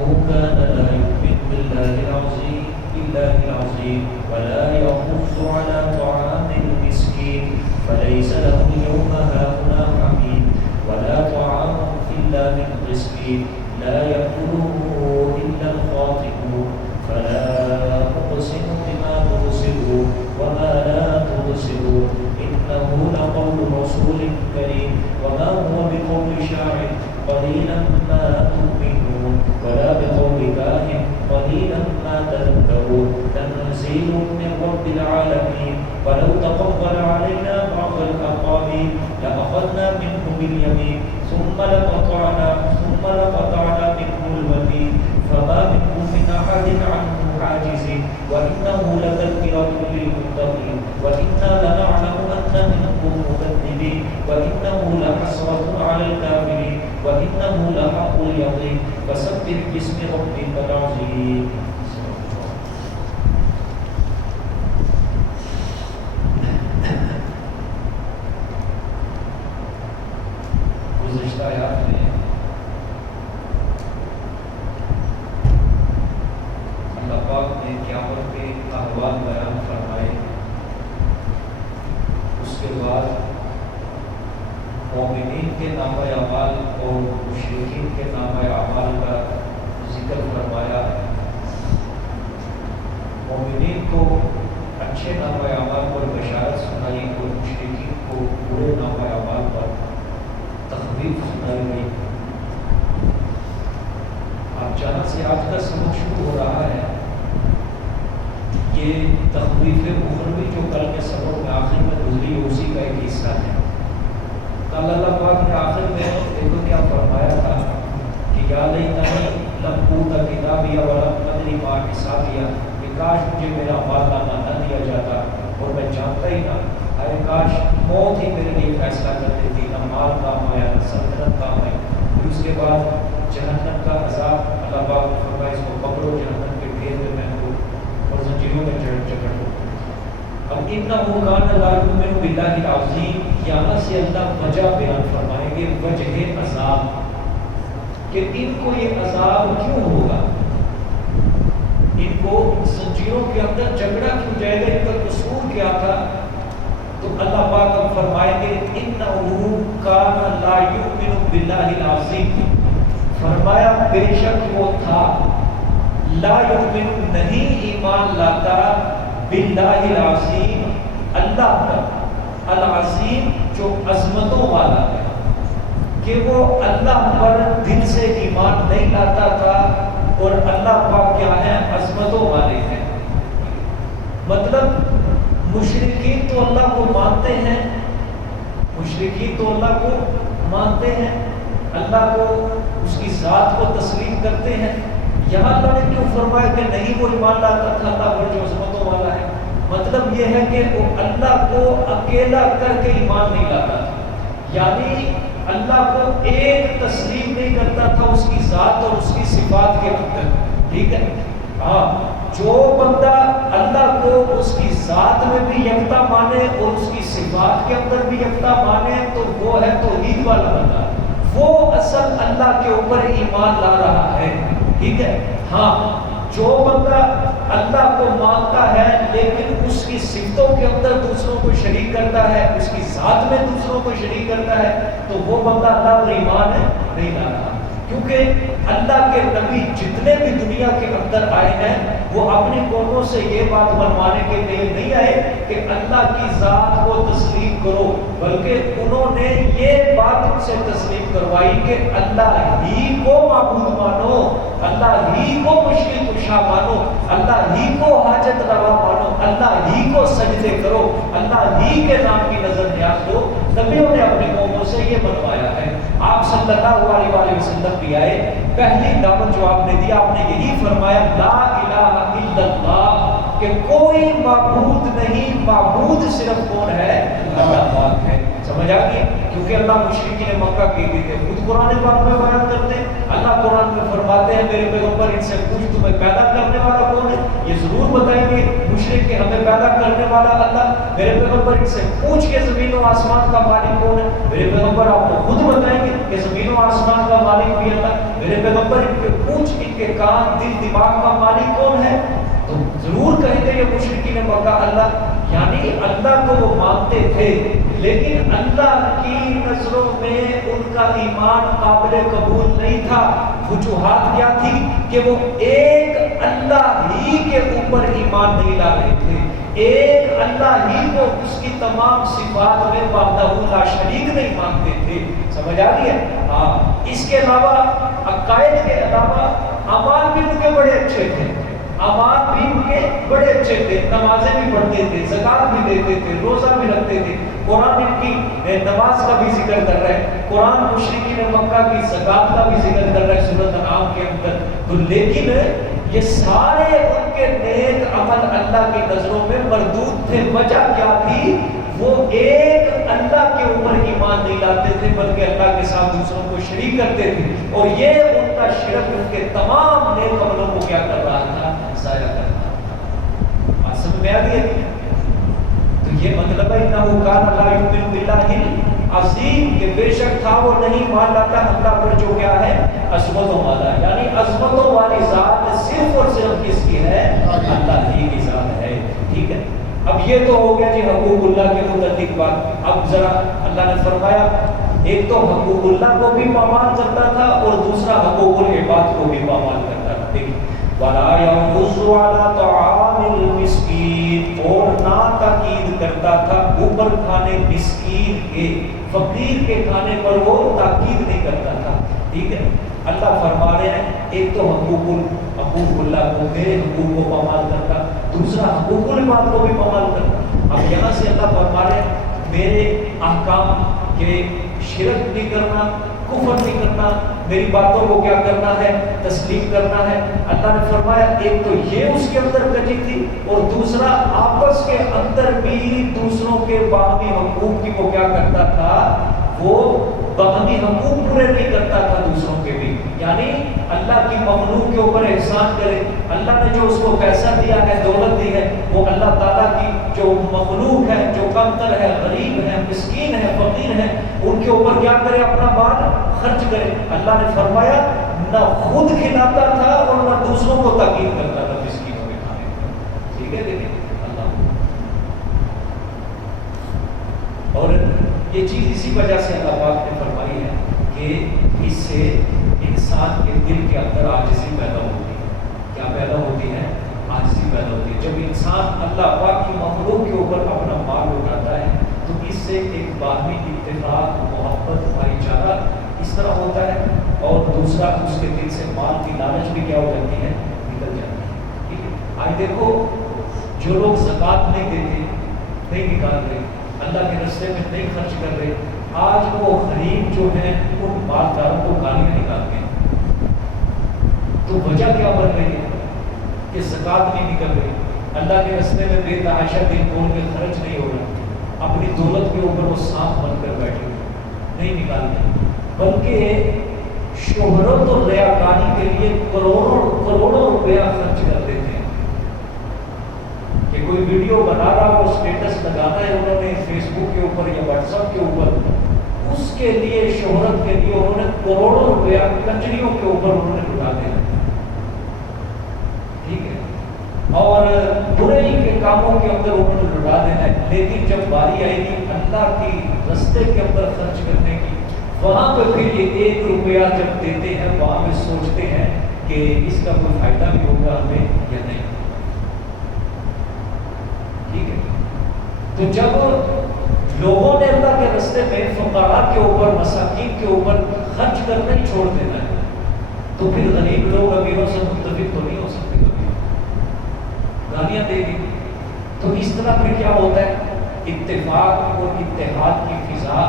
كان لا يؤمن بالله العظيم ولا يحض على طعام المسكين فليس له اليوم هاهنا حميم ولا طعام إلا من غسلين لا يأكله إلا الخاطئون فلا أقسم بما تبصرون وما لا تبصرون إنه لقول رسول كريم وما هو بقول شاعر قليلا ما تؤمنون ولا بقول كاهن قليلا ما تذكرون تنزيل من رب العالمين ولو تقبل علينا بعض الأقاويل لأخذنا منه باليمين ثم لقطعنا منه الوتين فما منكم من أحد عنه حاجزين وإنه لتذكرة للمتقين وإنا لنعلم أن منكم مكذبين وإنه لحسرة على الكافرين وإنه لحق اليقين فسبح باسم ربك العظيم. گزشتہ آیات میں اللہ پاک نے قیامت کے احوال بیان فرمائے، اس کے بعد مومنین کے نامہ اعمال اور مشرکین کے نامہ اعمال کا ذکر فرمایا۔ مومنین کو اچھے نامہ اعمال پر بشارت سنائی اور مشرکین کو برے نامہ اعمال پر تخویف سنائی گئی۔ اب جہاں سے آج کا سبق شروع ہو رہا ہے یہ تخویف اخروی جو کل کے سبق میں آخر میں گزری اسی کا ایک حصہ ہے۔ کل اللہ پاک نے آخر میں دیکھو کیا فرمایا تھا کہ یا لیتنی لم اوت کتابیہ ولم ادری ما حسابیہ، کہ کاش مجھے میرا مال نامہ نہ دیا جاتا اور میں جانتا ہی نہ، ارے کاش موت ہی میرے لیے فیصلہ کر دیتی، نہ مال کام آیا نہ سلطنت کام آئی۔ پھر اس کے بعد جہنم کا عذاب اللہ پاک نے فرمایا اس کو پکڑو، جہنم کے ڈھیر میں محکو اور زنجیروں میں جکڑ دو۔ اب انہ کان لا یؤمن باللہ العظیم، یہاں سے اللہ وجہ بیان فرمائیں گے، وجہ عذاب، کہ ان کو یہ عذاب کیوں ہوگا، ان کو زنجیروں کے اندر جکڑا کیوں جائے گا، ان کا قصور کیا تھا؟ تو اللہ پاک اب فرمائیں گے انہ کان لا یؤمن باللہ العظیم، فرمایا بے شک وہ تھا لا یؤمن نہیں ایمان لاتا باللہ العظیم اللہ پر، العظیم جو عظمتوں والا ہے، کہ وہ اللہ پر دل سے ایمان نہیں لاتا تھا، اور اللہ پاک کیا ہے عظمتوں والے ہیں۔ مطلب مشرکین تو اللہ کو مانتے ہیں، مشرکین تو اللہ کو مانتے ہیں، اللہ کو اس کی ذات کو تسلیم کرتے ہیں، یہاں اللہ نے کیوں فرمایا کہ نہیں وہ ایمان لاتا تھا اللہ پر جو عظمتوں والا ہے؟ مطلب یہ ہے کہ وہ اللہ کو اکیلا کر کے ایمان نہیں لاتا تھا، یعنی اللہ کو ایک تسلیم نہیں کرتا تھا اس کی ذات اور اس کی صفات کے اندر، ٹھیک ہے؟ ہاں، جو بندہ اللہ کو اس کی ذات میں بھی یکتا مانے اور اس کی صفات کے اندر بھی یکتا مانے تو وہ ہے توحید والا بندہ، وہ اصل اللہ کے اوپر ایمان لا رہا ہے، ٹھیک ہے؟ ہاں، جو بندہ اللہ کو مانتا ہے لیکن اس کی صفتوں کے اندر دوسروں کو شریک کرتا ہے، اس کی ذات میں دوسروں کو شریک کرتا ہے، تو وہ بندہ اللہ پر ایمان نہیں لا رہا، کیونکہ اللہ کے نبی جتنے بھی دنیا کے اندر آئے ہیں وہ اپنی قوموں سے یہ بات منوانے کے لیے نہیں آئے کہ اللہ کی ذات کو تسلیم کرو، بلکہ انہوں نے یہ بات ان سے تسلیم کروائی کہ اللہ ہی کو معبود مانو، اللہ ہی کو مشکل کشا مانو، اللہ ہی کو حاجت روا مانو، اللہ ہی کو سجدے کرو، اللہ ہی کے نام کی نظر نیاز دو۔ نبیوں نے اپنی قوموں سے یہ منوایا ہے۔ آپ صلی اللہ علیہ وآلہ وسلم بھی آئے، پہلی دعوت جو آپ نے دی آپ نے یہی فرمایا لا الہ الا اللہ، کہ کوئی معبود نہیں، معبود صرف کون ہے؟ اللہ پاک ہے۔ سمجھ آ گئی؟ کیونکہ اللہ مشرکین مکہ کے بھی تھے، خود قرآن پاک میں بیان کرتے ہیں، اللہ قرآن میں فرماتے ہیں میرے پیغمبر ان سے پوچھ تمہیں پیدا کرنے والا کون ہے؟ یہ ضرور بتائیں گے مشرک کہ ہمیں پیدا کرنے والا اللہ، میرے پیغمبر ان سے پوچھ کے زمین و آسمان کا مالک کون ہے؟ میرے پیغمبر آپ کو خود بتائیں گے کہ زمین و آسمان کا مالک بھی اللہ۔ میرے پیغمبر ان کے پوچھ، ان کے کان، دل، دماغ کا مالک کون ہے؟ تو ضرور کہیں گے یہ مشرکین مکہ اللہ، یعنی اللہ کو وہ مانتے تھے لیکن اللہ کی نظروں میں ان کا ایمان قابل قبول نہیں تھا۔ وجوہات کیا تھی؟ کہ وہ ایک اللہ ہی کے اوپر ایمان نہیں لا رہے تھے، ایک اللہ ہی کو اس کی تمام صفات میں وحدہ لا شریک نہیں مانتے تھے۔ سمجھ آ رہی ہے؟ ہاں، اس کے علاوہ عقائد کے علاوہ اعمال بھی ان کے بڑے اچھے تھے، اعمال بھی ان کے بڑے اچھے تھے، نمازیں بھی پڑھتے تھے، زکوٰۃ بھی دیتے تھے، روزہ بھی رکھتے تھے۔ قرآن ان کی نماز کا بھی ذکر کر رہا ہے، قرآن مشرکین مکہ کی زکوٰۃ کا بھی ذکر کر رہا ہے سورۃ انعام کے اندر۔ تو لیکن یہ سارے ان کے نیک عمل اللہ کی نظروں میں مردود تھے۔ وجہ کیا تھی؟ وہ ایک اللہ کے اوپر ایمان نہیں لاتے تھے بلکہ اللہ کے ساتھ دوسروں کو شریک کرتے تھے، اور یہ ان کا شرک ان کے تمام نیک عملوں کو کیا کر رہا تھا؟ ضائع کر رہا تھا۔ بات سمجھ میں آ گئی ہے؟ تو یہ مطلب ہے انہ کان لا یؤمن باللہ عظیم، کہ بے شک تھا وہ نہیں مان لاتا اللہ پر جو کیا ہے عظمت و والا، یعنی عظمتوں والی ذات صرف اور صرف کس کی ہے؟ اللہ ہی کی ذات ہے۔ ٹھیک ہے، اب یہ تو ہو گیا جی حقوق اللہ کے متعلق بات۔ اب ذرا اللہ نے فرمایا ایک تو حقوق اللہ کو بھی پامال کرتا تھا اور دوسرا حقوق العباد کو بھی پامال کرتا تھا۔ دیکھیں وَلَا يَحُضُّ عَلَىٰ طَعَامِ الْمِسْكِينِ، اور نہ تاکید کرتا تھا اوپر کھانے مسکین کے، فقیر کے کھانے پر وہ تاکید نہیں کرتا تھا۔ ٹھیک ہے، اللہ فرما رہے ہیں ایک تو حقوق اللہ کو، میرے حقوق کو پامال کرتا، دوسرا حقوق العباد کو بھی پامال کرتا۔ اب یہاں سے اللہ فرما رہے ہیں میرے احکام کے شرک نہیں کرنا، کفر نہیں کرنا، میری باتوں کو کیا کرنا ہے؟ تسلیم کرنا ہے۔ اللہ نے فرمایا ایک تو یہ اس کے اندر کجی تھی، اور دوسرا آپس کے اندر بھی دوسروں کے باہمی حقوق کی وہ کیا کرتا تھا؟ وہ باہمی حقوق پورے نہیں کرتا تھا دوسروں کے بھی، یعنی اللہ کی مخلوق کے اوپر احسان کرے، اللہ نے جو اس کو پیسہ دیا ہے، دولت دی ہے، وہ اللہ تعالیٰ کی جو مخلوق ہے، جو کمتر ہے، غریب ہے، مسکین ہے، فقیر ہے، ان کے اوپر کیا کرے؟ اپنا مال خرچ کرے۔ اللہ نے فرمایا نہ خود کھلاتا تھا اور نہ دوسروں کو تاکید کرتا تھا مسکینوں کے کھانے پر۔ ٹھیک ہے، دیکھیں اللہ، اور یہ چیز اسی وجہ سے اللہ پاک نے فرمائی ہے کہ اس سے انسان کے دل کے اندر عاجزی پیدا ہوتی ہے۔ کیا پیدا ہوتی ہے؟ عاجزی پیدا ہوتی ہے۔ جب انسان اللہ پاک کی مخلوق کے اوپر اپنا مال اٹھاتا ہے تو اس سے ایک باہمی اتفاق، محبت، بھائی چارہ اس طرح ہوتا ہے، اور دوسرا اس کے دل سے مال کی لالچ بھی کیا ہو جاتی ہے؟ نکل جاتی ہے۔ ٹھیک ہے، آج دیکھو جو لوگ زکوٰۃ نہیں دیتے، نہیں نکال رہے، اللہ کے راستے میں نہیں خرچ کر رہے، آج وہ غریب جو ہیں ان مالداروں کو گالیاں نکالتے ہیں۔ تو وجہ کیا بن رہی ہے؟ کہ زکوٰۃ نہیں نکل رہی، اللہ کے راستے میں بے تحاشا دل کھول کے خرچ نہیں ہو رہا، اپنی دولت کے اوپر وہ سانپ بن کر بیٹھے نہیں نکالتے، بلکہ شہرت اور ریاکاری کے لیے کروڑوں روپیہ خرچ کر دیتے ہیں۔ کہ کوئی ویڈیو بنا رہا ہو، اسٹیٹس لگانا ہے انہوں نے فیس بک کے اوپر یا واٹس ایپ کے اوپر، اس کے لیے شہرت کے لیے انہوں نے کروڑوں روپیہ کنجریوں کے اوپر انہوں نے لٹا دیا۔ ٹھیک ہے، اور برائی کے کاموں کے اندر انہوں نے لٹا دینا ہے، لیکن جب باری آئے گی اللہ کی راستے کے اندر خرچ کرنے کی، وہاں پہ پھر یہ 1 روپیہ جب دیتے ہیں وہاں پہ سوچتے ہیں کہ اس کا کوئی فائدہ بھی ہوگا ہمیں یا نہیں۔ ٹھیک ہے، تو جب لوگوں نے اللہ کے راستے میں فقراء کے اوپر، مساکین کے اوپر خرچ کرنا ہی چھوڑ دینا ہے، تو پھر غریب لوگ امیروں سے متفق تو نہیں ہو سکتے، گالیاں دے گی۔ تو اس طرح پھر کیا ہوتا ہے؟ اتفاق اور اتحاد کی فضا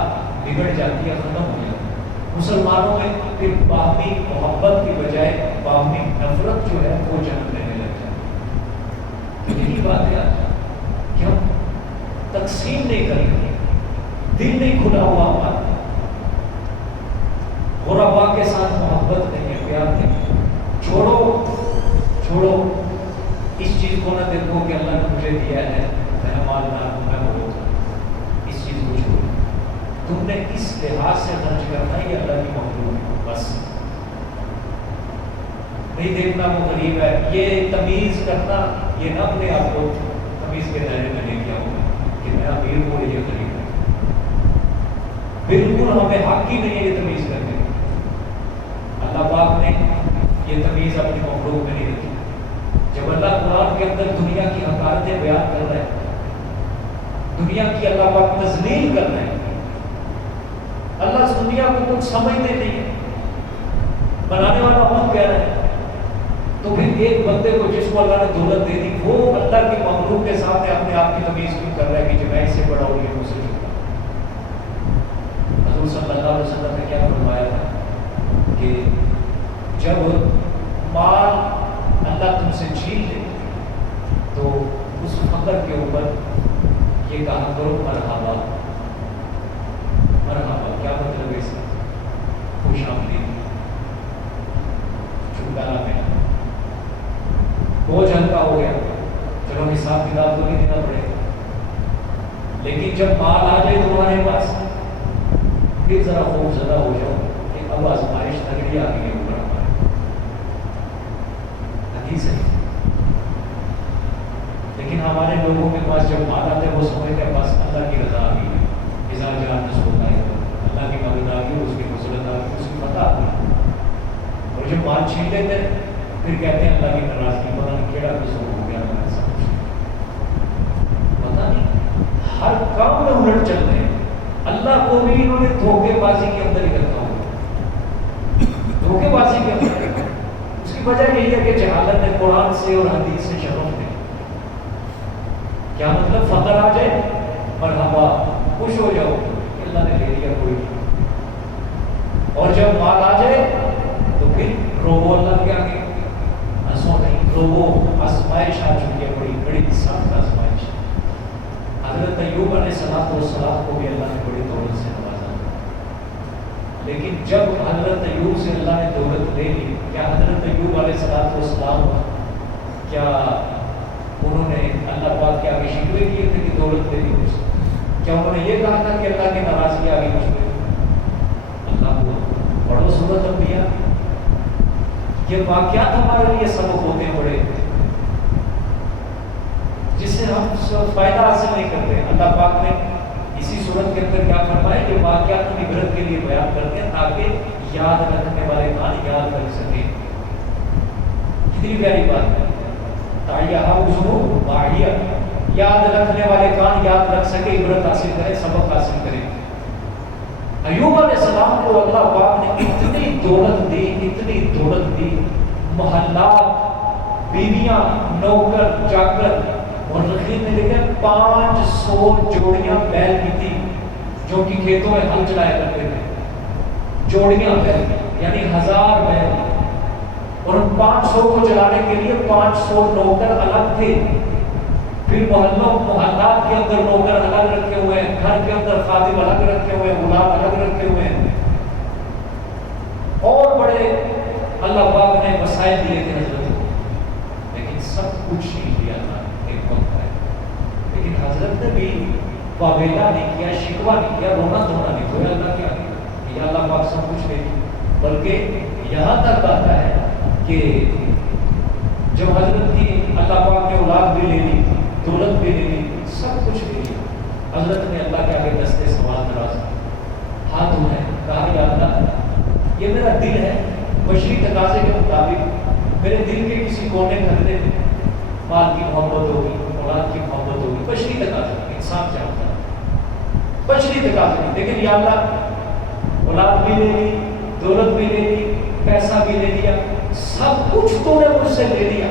بگڑ جاتی ہے، ختم ہو جاتی ہے۔ مسلمانوں میں پھر باہمی محبت کی بجائے باہمی نفرت جو ہے وہ جنم لینے لگ جاتی ہے۔ یہی بات ہے آج کہ ہم تقسیم نہیں کر رہے، دل نہیں کھلا ہوا ہمارا، غرباء کے ساتھ محبت نہیں ہے، پیار نہیں۔ چھوڑو اس چیز کو نہ دیکھو کہ اللہ نے مجھے دیا ہے، میں مالدار ہوں، میں بہت ہوں، اس چیز کو چھوڑو۔ تم نے اس لحاظ سے خرچ کرنا ہے کہ اللہ کی مخلوق ہے، بس نہیں دیکھنا وہ غریب ہے، یہ تمیز کرنا، یہ نہ اپنے آپ کو تمیز کے دائرے میں لے کے آؤ کہ میں امیر ہوں یہ غریب ہے. بالکل ہمیں حق ہی نہیں ہے یہ تمیز کرنے. اللہ پاک نے یہ تمیز اپنی مخلوق میں نہیں رکھی. جب اللہ قرآن کے اندر دنیا کی حقارتیں بیان کر رہے ہیں، دنیا کی اللہ پاک تذلیل کر رہے ہیں، اللہ اس دنیا کو کچھ سمجھتے نہیں ہے، بنانے والا خود کہہ رہے ہیں، تو پھر ایک بندے کو جس کو اللہ نے دولت دے دی وہ اللہ کی مخلوق کے سامنے اپنے آپ کی تمیز کیوں کر رہا ہے کہ جو میں اس سے بڑا ہوں یہ مجھ سے چھوٹا. حضور صلی اللہ علیہ وسلم نے کیا فرمایا تھا کہ جب مال اللہ تم سے چھین لے تو اس فقر کے اوپر یہ کہا کرو مرحبا. مرحبا کیا مطلب ہے اس کا؟ خوش آمدید، چھٹکارا ملا، بوجھ ہلکا ہو گیا، چلو حساب کتاب تو نہیں دینا پڑے گا. لیکن جب مال آ جائے تمہارے پاس پھر ذرا خوف زدہ ہو جاؤ کہ اب آزمائش تگڑی آ گئی ہے اوپر ہمارے. حدیث ہے. لیکن ہمارے لوگوں کے پاس جب مال آتے ہیں وہ سمجھتے ہیں بس اللہ کی رضا آ گئی ہے، اذا جاء نصر اللہ، اللہ کی مدد آ گئی، اس کی نصرت آ گئی، اس کی فتح آ گئی. اور جب مال چھین لیتے ہیں پھر کہتے ہیں اللہ کی ناراضگی، پتہ نہیں کیڑا قصور ہو گیا ہمارے ساتھ، پتہ نہیں ہر کام میں الٹ چل رہے ہیں. اللہ کو بھی انہوں نے دھوکے بازی کے اندر ہی رکھا ہوا، دھوکے بازی کے اندر. اس کی وجہ یہی ہے کہ جہالت نے قرآن سے اور حدیث سے شرف دے. کیا مطلب؟ فقر آ جائے مرحبا، خوش ہو جاؤ کہ اللہ نے لے لیا کوئی نہیں، اور جب مال آ جائے تو پھر روبو اللہ کے آگے، ہنسو نہیں، روبو. آزمائش آ چکی ہے، بڑی بڑی سخت آزمائش. حضرت ایوب علیہ السلام کو بھی اللہ نے بڑی دولت سے نوازا، لیکن جب حضرت ایوب سے اللہ نے دولت لے لی، کیا حضرت ایوب علیہ السلام کیا انہوں نے اللہ پاک کے آگے شکوے کیے تھے کہ دولت دے دی مجھ سے؟ کیا انہوں نے یہ کہا تھا کہ اللہ کی ناراضگی آ گئی مجھ پہ؟ اللہ کو پڑھو سورۃ انبیاء. یہ واقعات ہمارے لیے سبق ہوتے ہیں بڑے، جس سے ہم فائدہ حاصل نہیں کرتے. اللہ پاک نے اسی صورت کے اندر کیا فرمایا کہ واقعات کی عبرت کے لیے بیان کرتے ہیں تاکہ یاد رکھنے والے کان یاد رکھ سکیں. کتنی پیاری بات ہے. یاد رکھنے والے کان یاد رکھ سکے، عبرت حاصل کریں، سبق حاصل کریں. ایوب علیہ السلام کو اللہ پاک نے اتنی دولت دی، اتنی دولت دی، محلات، بیویاں، نوکر چاکر. اور رخیل نے لکھا 500 جوڑیاں بیل کی تھی جو کہ کھیتوں میں ہل چلایا کرتے تھے. جوڑیاں بیل یعنی 1000 بیل، اور ان 500 کو چلانے کے لیے 500 نوکر الگ تھے. پھر محلات کے اندر نوکر الگ رکھے ہوئے ہیں، گھر کے اندر خادم الگ رکھے ہوئے ہیں، غلام الگ رکھے ہوئے ہیں. اور بڑے اللہ پاک نے وسائل دیے تھے حضرت کو، لیکن سب کچھ چھین لیا تھا ایک وقت ہے. لیکن حضرت نے بھی واویلا نہیں کیا، شکوہ نہیں کیا، رونا دھونا نہیں دھویا اللہ کے آگے کہ یا اللہ پاک سب کچھ دے دی. بلکہ یہاں تک آتا ہے کہ جب حضرت کی اللہ پاک نے اولاد بھی لے لی، دولت بھی لے لی، سب کچھ لے لیا، حضرت نے اللہ کے آگے دستے سوال دراز ہاتھ اٹھائے، کہا یا اللہ یہ میرا دل ہے، بشری تقاضے کے مطابق میرے دل کے کسی کونے کھدنے میں مال کی محبت ہوگی، اولاد کی محبت ہوگی، بشری تقاضے انسان چاہتا ہے بشری تقاضے. لیکن یا اللہ اولاد بھی لے لی، دولت بھی لے لی، پیسہ بھی لے لیا، سب کچھ تو نے مجھ سے لے لیا.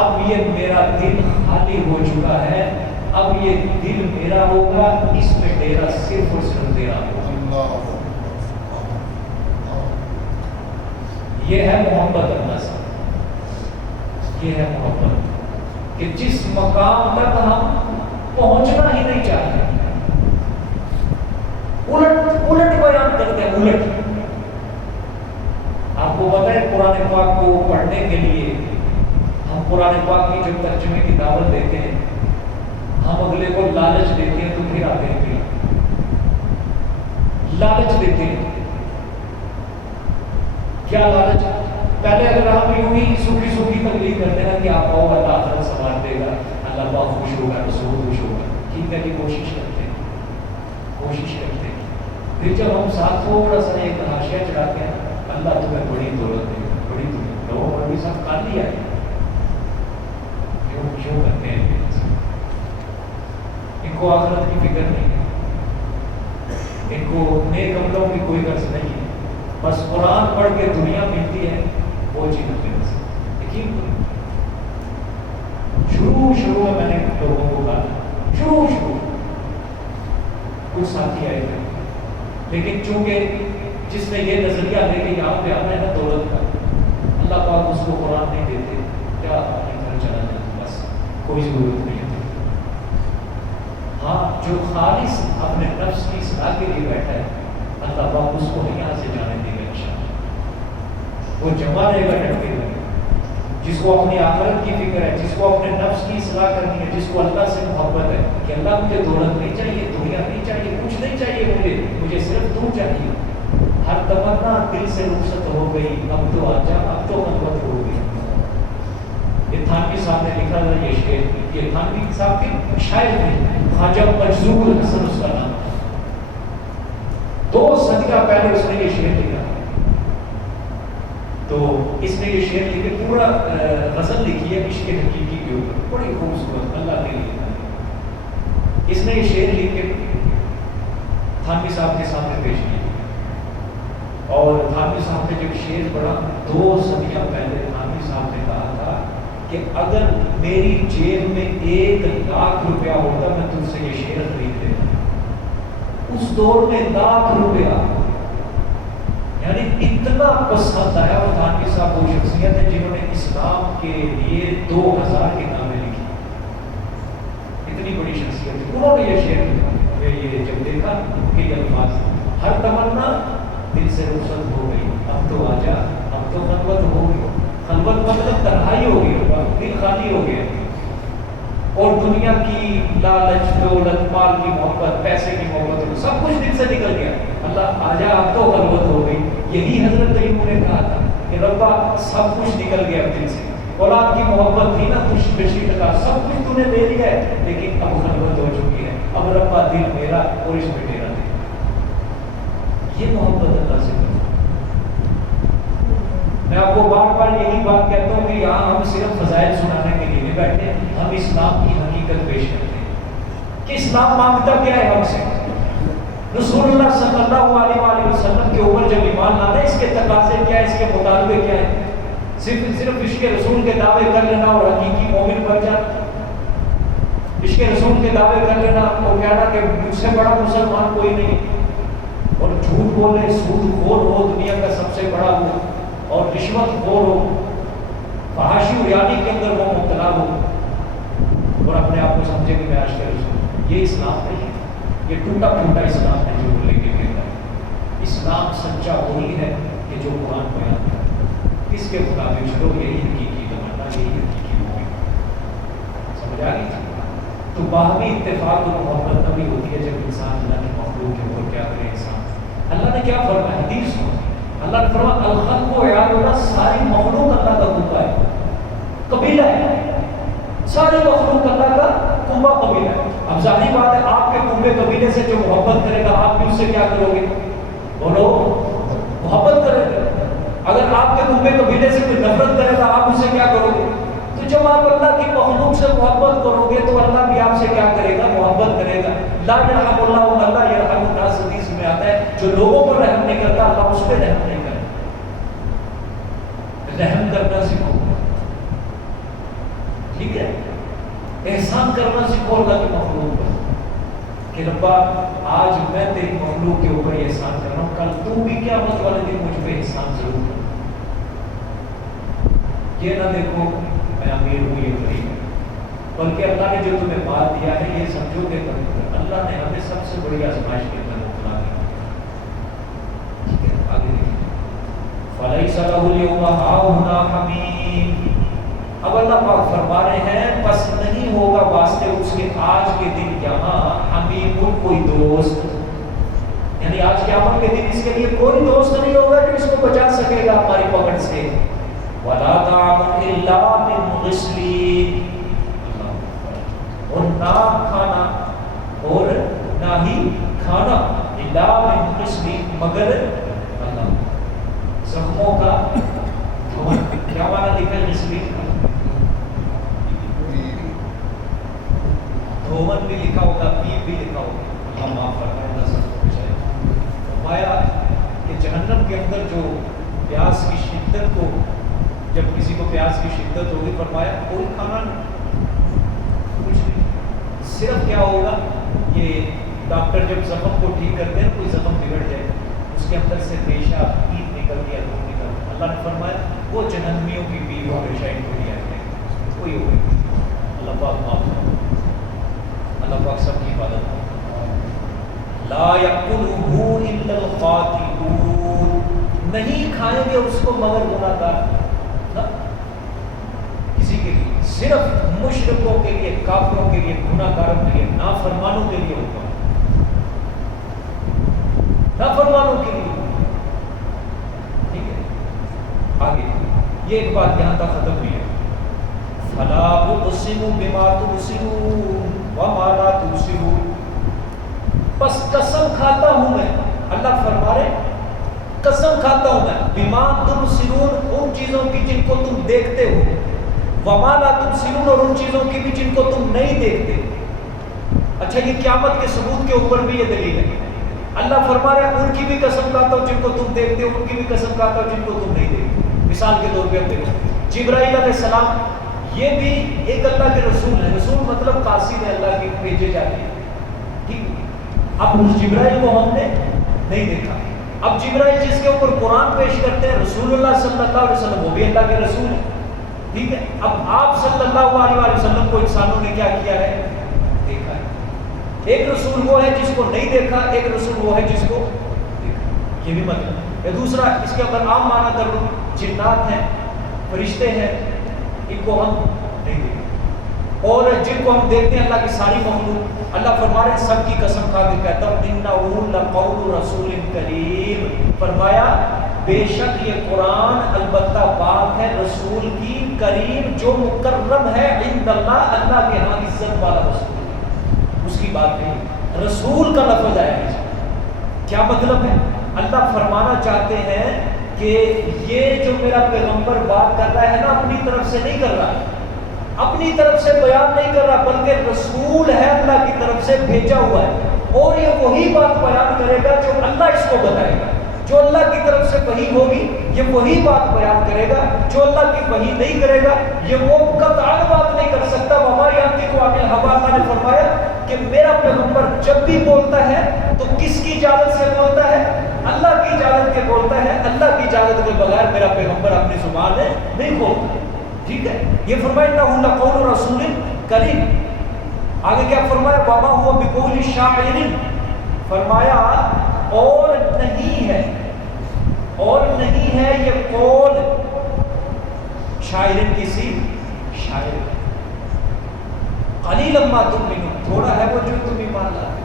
اب یہ میرا دل خالی ہو چکا ہے، اب یہ دل میرا ہوگا، اس میں ڈیرا صرف اور صرف تیرا ہوگا. یہ ہے محبت اللہ سے، یہ ہے محبت کہ جس مقام تک ہم پہنچنا ہی نہیں چاہتے، الٹ بیان کرتے ہیں، الٹ. آپ کو پتہ ہے قرآن پاک کو پڑھنے کے لیے ہم قرآن پاک کی جو ترجمے کی دعوت دیتے ہیں، ہم اگلے کو لالچ دیتے ہیں تو پھر آتے ہیں. پھر لالچ دیتے ہیں. کیا لالچ؟ پہلے اگر ہم یوں ہی سوکھی سوکھی تکلیف کرتے ہیں کہ آپ آؤ اللہ آخرت سنوار دے گا، اللہ پاک خوش ہوگا، رسول خوش ہوگا، ٹھیک ہے کہ کوشش کرتے ہیں، کوشش کرتے ہیں، پھر جب ہم ساتھ تھوڑا سا ایک حاشیہ چڑھاتے ہیں، اللہ تمہیں بڑی دولت دے گا، بڑی دولت، لوگوں مولوی صاحب خالی آئے، کیوں کرتے ہیں؟ ان کو آخرت کی فکر نہیں ہے، ان کو نیک عملوں کی کوئی غرض نہیں ہے، بس قرآن پڑھ کے دنیا ملتی ہے وہ چیز مل سکتی۔ یقین شروع میں نے لوگوں کو کہا شروع کچھ ساتھی آئے تھے، لیکن چونکہ جس نے یہ نظریہ لے کے یہاں پہ آنا ہے نا دولت کا، اللہ پاک اس کو قرآن نہیں دیتے، کیا اپنے گھر چلا جائے، بس کوئی ضرورت نہیں ہے۔ ہاں جو خالص اپنے نفس کی اصلاح کے لیے بیٹھا ہے، اللہ پاک اس کو یہاں سے جانے دے گا انشاءاللہ، وہ جمع رہے گا ڈٹے گا۔ جس کو اپنی آخرت کی فکر ہے، جس کو اپنے نفس کی اصلاح کرنی ہے، جس کو اللہ سے محبت ہے کہ اللہ مجھے دولت نہیں چاہیے، دنیا نہیں چاہیے، کچھ نہیں چاہیے، مجھے صرف تو چاہیے، ہر تمنا دل سے رخصت ہو گئی، اب تو آجا، اب تو خلوت ہو گئی۔ یہ تھانوی صاحب نے لکھا تھا یہ شعر، یہ تھانوی صاحب کے شاعر تھے، خواجہ مجذوب الحسن اس کا نام، 2 صدیہ پہلے اس نے یہ شعر لکھا۔ تو اس نے یہ شعر لکھے، پورا غزل لکھی ہے عشق حقیقی کے اوپر، بڑی خوبصورت، اللہ کے لیے۔ اس نے یہ شعر لکھ کے تھانوی صاحب کے سامنے پیش کیا، اور تھانوی صاحب نے جب شعر پڑھا، 2 صدیاں پہلے تھانوی صاحب نے کہا تھا کہ اگر میری جیب میں 1 لاکھ روپیہ ہوتا میں تم سے یہ شعر خرید لیتا۔ اس دور میں 1 لاکھ روپیہ یعنی اتنا پسند آیا۔ اور تھانوی صاحب وہ شخصیت ہے جنہوں نے اسلام کے لیے 2000 کتابیں لکھی، اتنی بڑی شخصیت ہے، انہوں نے یہ شعر لکھا۔ یہ جب دیکھا کہ یہ الفاظ، ہر تمنا دل سے رخصت ہو گئی، اب تو آجا، اب تو خلوت ہو گئی۔ خلوت مطلب تنہائی ہو گئی، دل خالی ہو گیا، اور دنیا کی لالچ، دولت، مال کی محبت، پیسے کی محبت، سب کچھ دل سے نکل گیا۔ اللہ آجا، اب تو خلوت ہو گئی۔ یہی حضرت ایوب نے کہا تھا کہ ربا سب کچھ نکل گیا دل سے، اولاد کی محبت تھی نا، خوش بشی کا سب کچھ تو نے لے لیا ہے، لیکن اب خلوت ہو چکی ہے، اب ربا دل میرا اور اس میں تیرا دل۔ یہ محبت اللہ سے کرو۔ میں آپ کو بار بار یہی بات کہتا ہوں کہ یہاں ہم صرف فضائل سنانے کے لیے نہیں بیٹھے، ہم اسلام کی حقیقت پیش کرتے ہیں کہ اسلام مانگتا کیا ہے ہم سے۔ رسول اللہ صلی اللہ علیہ وسلم کے اوپر جب ایمان لانا ہے، اس کے تقاضے کیا ہے، اس کے مطالبے کیا ہے؟ صرف عشق رسول کے دعوے کر لینا اور حقیقی مومن بن جانا، عشق رسول کے دعوے کر لینا اور کہنا کہ مجھ سے بڑا مسلمان کوئی نہیں، اور جھوٹ بولے، سود خور ہو، دنیا کا سب سے بڑا ہو، اور رشوت خور ہو، فحاشی و ریانی کے اندر وہ مبتلا ہو، اور اپنے آپ کو سمجھے کہ میں عاشق رسول۔ یہ اسلام نہیں ہے، یہ ٹوٹا پھوٹا اسلام ہے جو لے کے گرتا ہے۔ اسلام سچا وہی ہے کہ جو قرآن بیان کرتا ہے، اس کے مطابق چلو، یہی حقیقی تمنا، یہی حقیقی مومن۔ سمجھ آ گئی؟ تو باہمی اتفاق اور محبت تبھی ہوتی ہے جب انسان اللہ کی مخلوق کے اوپر کیا کرے انسان۔ اللہ نے کیا فرمایا؟ حدیث سنو، اللہ نے فرمایا الخلق و عیال اللہ، ساری مخلوق اللہ کا کنبہ ہے، قبیلہ ہے، ساری مخلوق اللہ کا کنبہ قبیلہ ہے۔ اب ظاہری بات ہے آپ کے کنبے قبیلے سے جو محبت کرے گا آپ بھی اس سے کیا کرو گے؟ بولو، محبت کرے گا۔ اگر آپ کے کنبے قبیلے سے کوئی نفرت کرے گا آپ اس سے کیا کرو گے؟ تو جب آپ اللہ کی مخلوق سے محبت کرو گے تو اللہ بھی آپ سے کیا کرے گا؟ محبت کرے گا۔ لا یرحم اللہ اللہ یرحم الناس، حدیث میں آتا ہے جو لوگوں پر رحم نہیں کرتا اللہ اس پہ رحم نہیں کرتا۔ رحم کرنا سیکھو، ٹھیک ہے؟ احسان کرنا سیکھو اللہ کی مخلوق پر، کہ ربا آج میں تیری مخلوق کے اوپر احسان کر رہا ہوں، کل تو بھی قیامت والے دن مجھ پہ احسان ضرور کر۔ یہ نہ دیکھو میں امیر ہوں یہ غریب ہے، بلکہ اللہ نے جو تمہیں مال دیا ہے یہ سمجھو کہ اللہ نے ہمیں سب سے بڑی آزمائش کے اندر مبتلا کیا۔ ٹھیک ہے، آگے دیکھیں، فَلَيْسَ لَهُ الْيَوْمَ هَاهُنَا حَمِيمٌ۔ اب اللہ پاک فرما رہے ہیں پس نہیں ہوگا واسطے اس کے آج کے دن یہاں حمیم، کوئی دوست، یعنی آج قیامت کے دن اس کے لیے کوئی دوست نہیں ہوگا جو اس کو بچا سکے گا ہماری پکڑ سے۔ ولا طعام الا من غسلین، اور نہ کھانا اور نہ ہی کھانا الا من غسلین مگر زخموں کا دھون۔ کیا معنی لکھا ہے غسلین کا؟ دھون بھی لکھا ہوگا، پیپ بھی لکھا ہوگا، اللہ معاف فرمائے، اللہ سب کو بچائے۔ فرمایا کہ جہنم کے اندر جو پیاس کی شدت کو، جب کسی کو پیاس کی شدت ہوگی، فرمایا کوئی کھانا نہیں، کچھ نہیں، صرف کیا ہوگا، یہ ڈاکٹر جب زخم کو ٹھیک کرتے ہیں، کوئی زخم بگڑ جائے، اس کے اندر سے پیشاب پیپ نکلتی ہے، دودھ نکلتا ہے، اللہ نے فرمایا وہ جہنمیوں کی پیپ ہمیشہ ان کو دیا ہے، کوئی ہوگی۔ اللہ پاک معاف کرے، اللہ پاک سب کی حفاظت کرے۔ لا یأکلہ الا الخاطئون، نہیں کھائیں گے اس کو مگر گناہ گار، کسی کے لیے، صرف مشرکوں کے لیے، کافروں کے لیے، گناہ گاروں کے لیے، نافرمانوں کے لیے ہوگا، نافرمانوں کے لیے۔ ٹھیک ہے، آگے یہ ایک بات یہاں تک ختم ہوئی ہے۔ فلا اقسم بما تبصرون وما لا تبصرون، بس قسم کھاتا ہوں میں، اللہ فرما رہے قسم کھاتا ہوں میں، بما تبصرون، ان چیزوں کی جن کو تم دیکھتے ہو، وما لا تبصرون، اور ان چیزوں کی بھی جن کو تم نہیں دیکھتے۔ اچھا، یہ قیامت کے ثبوت کے اوپر بھی یہ دلیل ہے۔ اللہ فرما رہے ہیں ان کی بھی قسم کھاتا ہوں جن کو تم دیکھتے ہو، ان کی بھی قسم کھاتا ہوں جن کو تم نہیں دیکھتے۔ مثال کے طور پہ اب دیکھو، جبرائیل علیہ السلام یہ بھی ایک اللہ کے رسول ہیں، رسول مطلب قاصد ہے، اللہ کے بھیجے جاتے ہیں، ٹھیک۔ اب اس جبرائیل کو ہم نے نہیں دیکھا، اب جبرائیل جس کے اوپر قرآن پیش کرتے ہیں رسول اللہ صلی اللہ علیہ وسلم، وہ بھی اللہ کے رسول ہیں، ٹھیک ہے۔ اب آپ صلی اللہ علیہ وسلم کو انسانوں نے کیا کیا ہے؟ دیکھا ہے۔ ایک رسول وہ ہے جس کو نہیں دیکھا، ایک رسول وہ ہے جس کو دیکھا، یہ بھی مطلب ہے۔ دوسرا اس کے اندر عام معنی کر لو، جنات ہیں، فرشتے ہیں، ان کو ہم نہیں دیکھتے، اور جن کو ہم دیکھتے ہیں اللہ کی ساری مخلوق، اللہ فرما رہے ہیں سب کی قسم کھا کے کہتا ہوں انہ لقول رسول کریم، فرمایا بے شک یہ قرآن البتہ بات ہے رسول کی کریم، جو مکرم ہے عند اللہ، اللہ کے ہاں عزت والا رسول، اس کی بات نہیں، رسول کا لفظ آیا ہے۔ کیا مطلب ہے؟ اللہ فرمانا چاہتے ہیں کہ یہ جو میرا پیغمبر بات کر رہا ہے نا، اپنی طرف سے نہیں کر رہا، اپنی طرف سے بیان نہیں کر رہا، بلکہ رسول ہے، اللہ کی طرف سے بھیجا ہوا ہے، اور یہ وہی بات بیان کرے گا جو اللہ اس کو بتائے گا۔ جو اللہ کی طرف سے وحی ہوگی یہ وہی بات بیان کرے گا، جو اللہ کی وحی نہیں کرے گا یہ وہ قطعاً بات نہیں کر سکتا۔ وما ينطق عن الهوى، اللہ نے فرمایا کہ میرا پیغمبر جب بھی بولتا ہے تو کس کی اجازت سے بولتا ہے؟ اللہ کی اجازت کے بولتا ہے، اللہ کی اجازت کے بغیر میرا پیغمبر اپنی زبان نہیں کھولتا، ٹھیک ہے۔ یہ فرمایا انہ لقول رسول کریم، آگے کیا فرمایا؟ وما هو بقول شاعر، فرمایا اور نہیں ہے، اور نہیں ہے یہ قول شاعر، کسی شاعر، قلیلا ما تؤمنون، تھوڑا ہے وہ جو تم ایمان لاتے،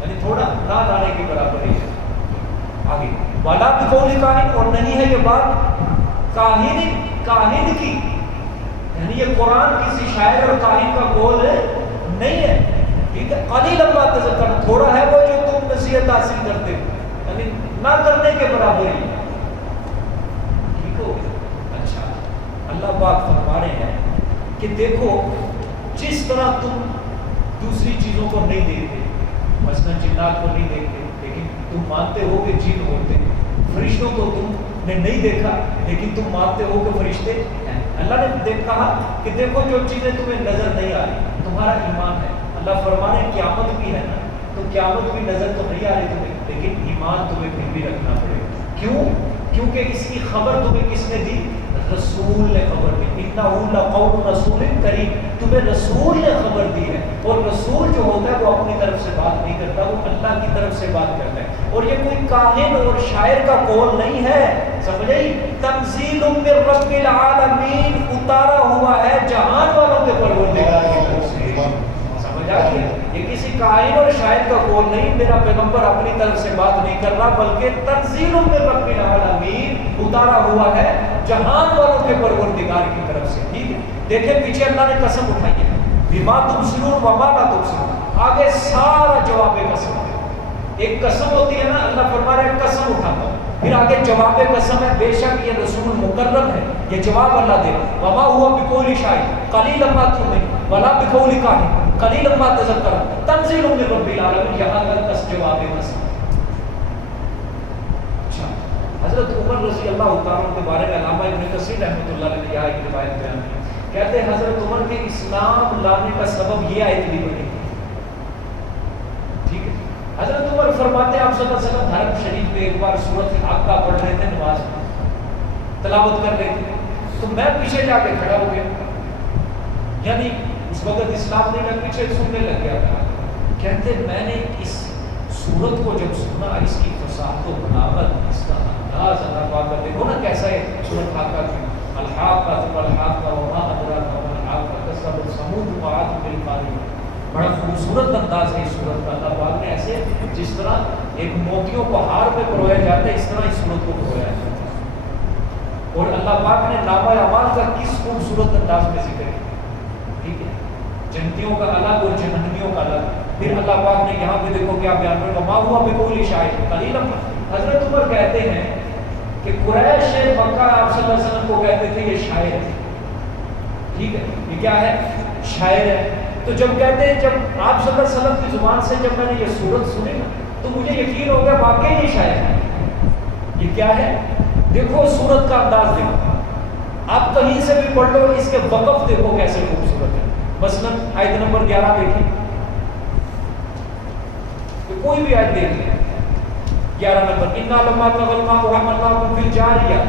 یعنی تھوڑا نہ لانے کے برابر ہی ہے۔ آگے ولا بقول کاہن، اور نہیں ہے یہ بات کاہن کی، یعنی یہ قرآن کسی شاعر اور کاہن کا قول نہیں ہے، ٹھیک ہے۔ قلیلا ما تذکرون، تھوڑا ہے وہ جو تم نصیحت حاصل کرتے ہو، یعنی نہ کرنے کے برابر ہی، ٹھیک ہو گیا۔ اچھا، اللہ پاک فرما رہے ہیں کہ دیکھو جس طرح تم دوسری چیزوں کو نہیں دیکھتے، مثلا جنات کو نہیں دیکھتے لیکن تم مانتے ہو کہ جن ہوتے ہیں، فرشتوں کو تم نے نہیں دیکھا لیکن تم مانتے ہو کہ فرشتے ہیں، اللہ نے کہا کہ دیکھو جو چیزیں تمہیں نظر نہیں آ رہی تمہارا ایمان ہے۔ اللہ فرما رہے ہیں قیامت بھی ہے نا، تو قیامت بھی نظر تو نہیں آ رہی تمہیں، لیکن ایمان تمہیں پھر بھی رکھنا پڑے گا۔ کیوں؟ کیونکہ اس کی خبر تمہیں کس نے دی؟ رسول نے خبر دی۔ انہ لقول رسول کریم، تمہیں رسول نے خبر دی ہے، اور رسول جو ہوتا ہے وہ اپنی طرف سے بات نہیں کرتا، وہ اللہ کی طرف سے بات کرتا ہے، اور یہ کوئی کاہن اور شاعر کا قول نہیں ہے، سمجھے؟ تنزیل من رب العالمین، اتارا ہوا ہے جہان والوں کے پروردگار کی طرف سے، سمجھ سمجھ آ گئی؟ یہ کسی کاہن اور شاعر کا قول نہیں، میرا پیغمبر اپنی طرف سے بات نہیں کر رہا، بلکہ تنزیل من رب العالمین اتارا ہوا ہے جہان والوں کے پروردگار کی طرف سے. ٹھیک ہے، دیکھیں پیچھے اللہ نے قسم اٹھائی ہے، بما تبصرون وما لا تبصرون، آگے سارا جواب قسم ہے. ایک قسم ہوتی ہے نا، اللہ فرما رہا ہے قسم اٹھاتا ہوں، پھر آگے جواب قسم ہے، بے شک یہ رسول مکرم ہے، یہ جواب اللہ دے. وما ہوا بقول شاعر قلیلا ما تؤمنون ولا بقول کاہن قلیلا ما تذکرون تنزیل من رب العالمین. یہاں تک جواب قسم. اچھا، حضرت عمر رضی اللہ تعالیٰ عنہ کے بارے میں علامہ ابن کثیر رحمۃ اللہ علیہ نے یہاں ایک روایت بیان کی، کہتے ہیں حضرت عمر کے اسلام لانے کا سبب یہ آیت بھی بنی. ٹھیک ہے، حضرت عمر فرماتے ہیں آپ صلی اللہ علیہ وسلم حرم شریف میں ایک بار سورۃ الحاقہ پڑھ رہے تھے، نماز میں تلاوت کر رہے تھے، تو میں پیچھے جا کے کھڑا ہو گیا. یعنی اس وقت اسلام نہیں، میں پیچھے سننے لگ گیا تھا. کہتے میں نے اس سورت کو جب سنا، اس کی فصاحت و بلاغت، اس کا انداز، اللہ پاک کا دیکھو نا کیسا ہے سورۃ الحاقہ کی، الحاقہ ثم الحاقہ وما ادراک ما الحاقہ کذبت ثمود وعاد بالقارعہ. بڑا خوبصورت انداز ہے اس سورت کا. اللہ پاک نے ایسے جس طرح ایک موتیوں کو ہار پہ پرویا جاتا ہے، اس طرح اس سورت کو پرویا جاتا ہے. اور اللہ پاک نے نامہ اعمال کا کس خوبصورت انداز میں ذکر کیا. ٹھیک ہے، جنتیوں کا الگ اور جہنمیوں کا الگ. پھر اللہ پاک نے یہاں پہ دیکھو کیا بیان کیا، وما ہوا بقول شاعر قلیلا. حضرت عمر کہتے ہیں کہ قریش مکہ آپ صلی اللہ علیہ وسلم کو کہتے تھے یہ شاعر ہے. ٹھیک ہے، یہ کیا ہے؟ شاعر ہے. تو جب کہتے ہیں، جب آپ صلی اللہ علیہ وسلم کی زبان سے جب میں نے یہ سورت سنی نا، تو مجھے یقین ہو گیا واقعی یہ شاعر ہے. یہ کیا ہے؟ دیکھو سورت کا انداز دیکھو، آپ کہیں سے بھی پڑھ لو، اس کے وقف دیکھو کیسے خوبصورت ہے. مثلا آیت نمبر 11 دیکھیں، تو کوئی بھی آیت دیکھ لیں. 11 نمبر، اِنَّا لَمَّا طَغَى الْمَاءُ حَمَلْنَاكُمْ فِي الْجَارِيَةِ.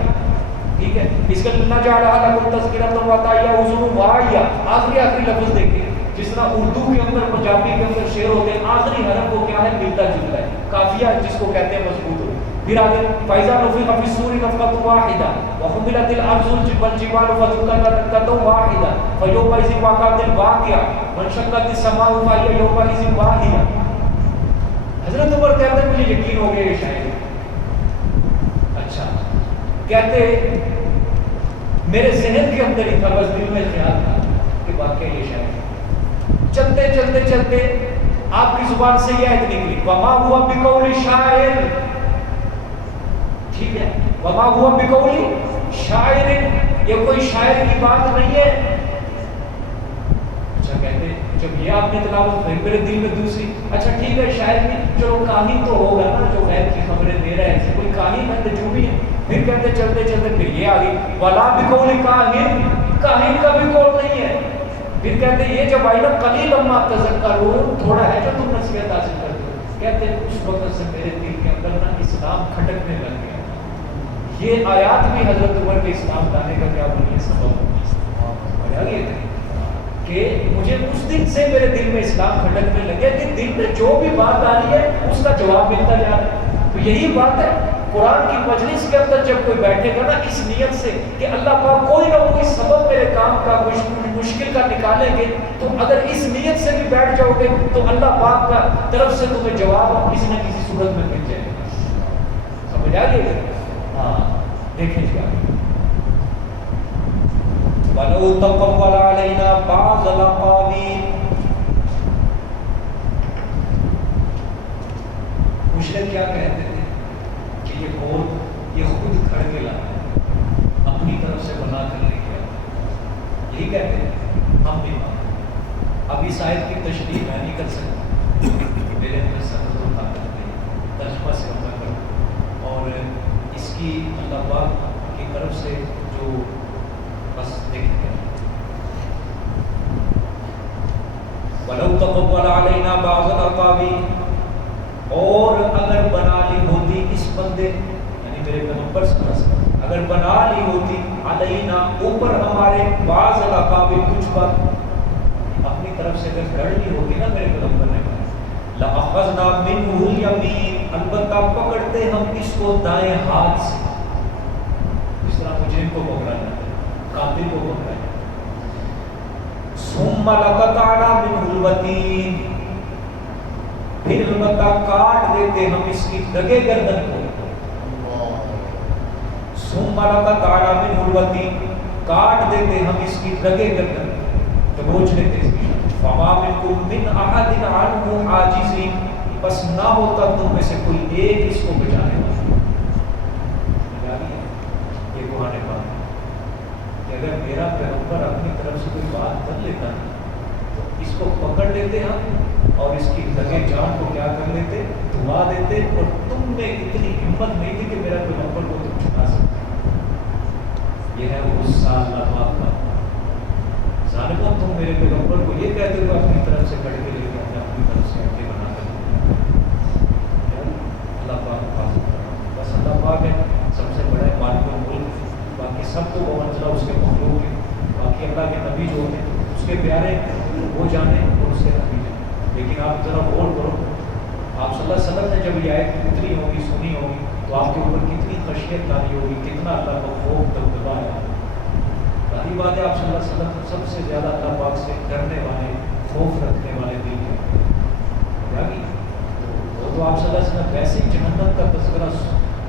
ٹھیک ہے، اس کے نَجْعَلَهَا لَكُمْ تَذْكِرَةً وَتَعِيَّهَا أُذُنٌ وَاعِيَةٌ. آخری لفظ دیکھیں، جس طرح اردو کے اندر، پنجابی کے اندر شعر ہوتے ہیں، آخری حرف کو کیا ہے؟ ملتا جلتا ہے، قافیہ جس کو کہتے ہیں مضبوط ہو. پھر آگے فَإِذَا نُفِخَ فِي الصُّورِ نَفْخَةٌ وَاحِدَةٌ وَحُمِلَتِ الْأَرْضُ وَالْجِبَالُ فَدُكَّتْ دَكَّةً وَاحِدَةً فَيَوْمَئِذٍ وَقَعَتِ الْوَاقِعَةُ وَانشَقَّتِ السَّمَاءُ فَهِيَ يَوْمَئِذٍ وَاهِيَةٌ. حضرت عمر کہتے ہیں مجھے یقین ہو گیا یہ شاعر. اچھا، کہتے میرے ذہن کے اندر ہی تھا، بس دل میں خیال تھا کہ واقعی یہ شاعر. چلتے چلتے چلتے آپ کی زبان سے یہ آیت نکلی، وما ہوا بقول شاعر. ٹھیک ہے، وما ہوا بقول شاعر، یہ کوئی شاعر کی بات نہیں ہے. اچھا، کہتے جب یہ آپ نے تلاوت کی، میرے دل میں دوسری، اچھا ٹھیک ہے شاعر بھی، چلو کاہن تو ہوگا نا جو غیب کی خبریں دے رہا ہے، کوئی کاہن ہے جو بھی ہے. پھر کہتے چلتے چلتے پھر یہ آ گئی، ولا بقول کاہن، کاہن کا بھی قول نہیں ہے. پھر کہتے ہیں یہ جب آئی نا قلیلا ما تذکرون، تھوڑا ہے جو تم نصیحت حاصل کرتے ہو. کہتے ہیں اس وقت سے میرے دل کے اندر نا اسلام کھٹکنے لگ گیا. یہ آیات بھی حضرت عمر کے اسلام لانے کا کیا بنی ہے سبب کہ مجھے اس دن سے میرے دل میں اسلام کھٹکنے لگے کہ دل میں جو بھی بات آ رہی ہے اس کا جواب ملتا جا رہا ہے. تو یہی بات ہے قرآن کی مجلس کے اندر جب کوئی بیٹھے گا نا اس نیت سے کہ اللہ پاک کوئی نہ کوئی سبب میرے کام کا مشکل کا نکالیں گے، تو اگر اس نیت سے بھی بیٹھ جاؤ گے تو اللہ پاک کا طرف سے تمہیں جواب کسی نہ کسی صورت میں مل جائے گا. سمجھ آ گئی؟ ہاں، دیکھیں جی آگے. وَلَوْ تَقَوَّلَ عَلَيْنَا بَعْضَ الْأَقَاوِيلِ. مشرک کیا کہتے تھے کہ یہ قول یہ خود کھڑ کے لاتا ہے، اپنی طرف سے بنا کر لے کے آتا ہے. یہی کہتے ہیں ہم بھی مانتے. اب اس آیت کی تشریح میں نہیں کر سکتا، میرے اندر سخت و طاقت نہیں، ترجمہ سے ہوتا کروں. اور اس کی اللہ پاک کی طرف سے جو بس دیکھتے ہیں. وَلَوْ تَقَوَّلَ عَلَيْنَا بَعْضَ الْأَقَاوِيلِ، اور اگر بنا لی ہوتی اس بندے یعنی میرے پیغمبر صلی اللہ علیہ وسلم، اگر بنا لی ہوتی علینا اوپر ہمارے بعض الاقاویل کچھ بات اپنی طرف سے اگر گڑ لی ہوتی نا میرے پیغمبر نے کہا لَأَخَذْنَا مِنْهُ الْيَمِينَ، البتہ پکڑتے ہم اس کو دائیں ہاتھ سے. جس طرح مجرم کو پکڑا جاتا ہے، قاتل کو پکڑا جاتا ہے. ثم لقطعنا منه الوتين، پھر البتہ کاٹ دیتے ہم اس کی دگے گردن کو. ثم لقطعنا منه الوتين، کاٹ دیتے ہم اس کی دگے گردن، دبوچ لیتے اس کی. فما منکم من احد عنه عاجزین، بس نہ ہوتا تم میں سے کوئی ایک اس کو بچانے والا. یہ قرآن پاک کہ اگر میرا پیغمبر اپنی طرف سے کوئی بات کر لیتا تو اس کو پکڑ لیتے ہم اور اس کی لگے جان کو کیا کر لیتے، دعا دیتے. اور تم میں اتنی ہمت نہیں تھی کہ میرا پیغمبر کو تم چھپا سکتے. یہ ہے وہ غصہ اللہ پاک کا. ظالموں تم میرے پیغمبر کو یہ کہتے ہو اپنی طرف سے کٹ کے لے کے اپنی طرف سے اٹھے بنا کر. اللہ پاک حفاظت کرنا. بس اللہ پاک ہے سب سے بڑا مالک الملک، باقی سب کو وہ منزلہ اس کے مخلوق ہے. باقی اللہ کے نبی جو ہوتے ہیں اس کے پیارے وہ جانے اور اس کے نبی جانے. لیکن آپ ذرا غور کرو، آپ صلی اللہ علیہ وسلم نے جب یہ آیت اتری ہوگی سنی ہوگی تو آپ کے اوپر کتنی خشیت تاری ہوگی، کتنا اللہ کا خوف دبدبا ہے. ظاہری بات ہے آپ صلی اللہ علیہ وسلم سب سے زیادہ اللہ پاک سے ڈرنے والے، خوف رکھنے والے دل ہیں. وہ تو آپ صلی اللہ علیہ وسلم ویسے ہی جہنم کا تذکرہ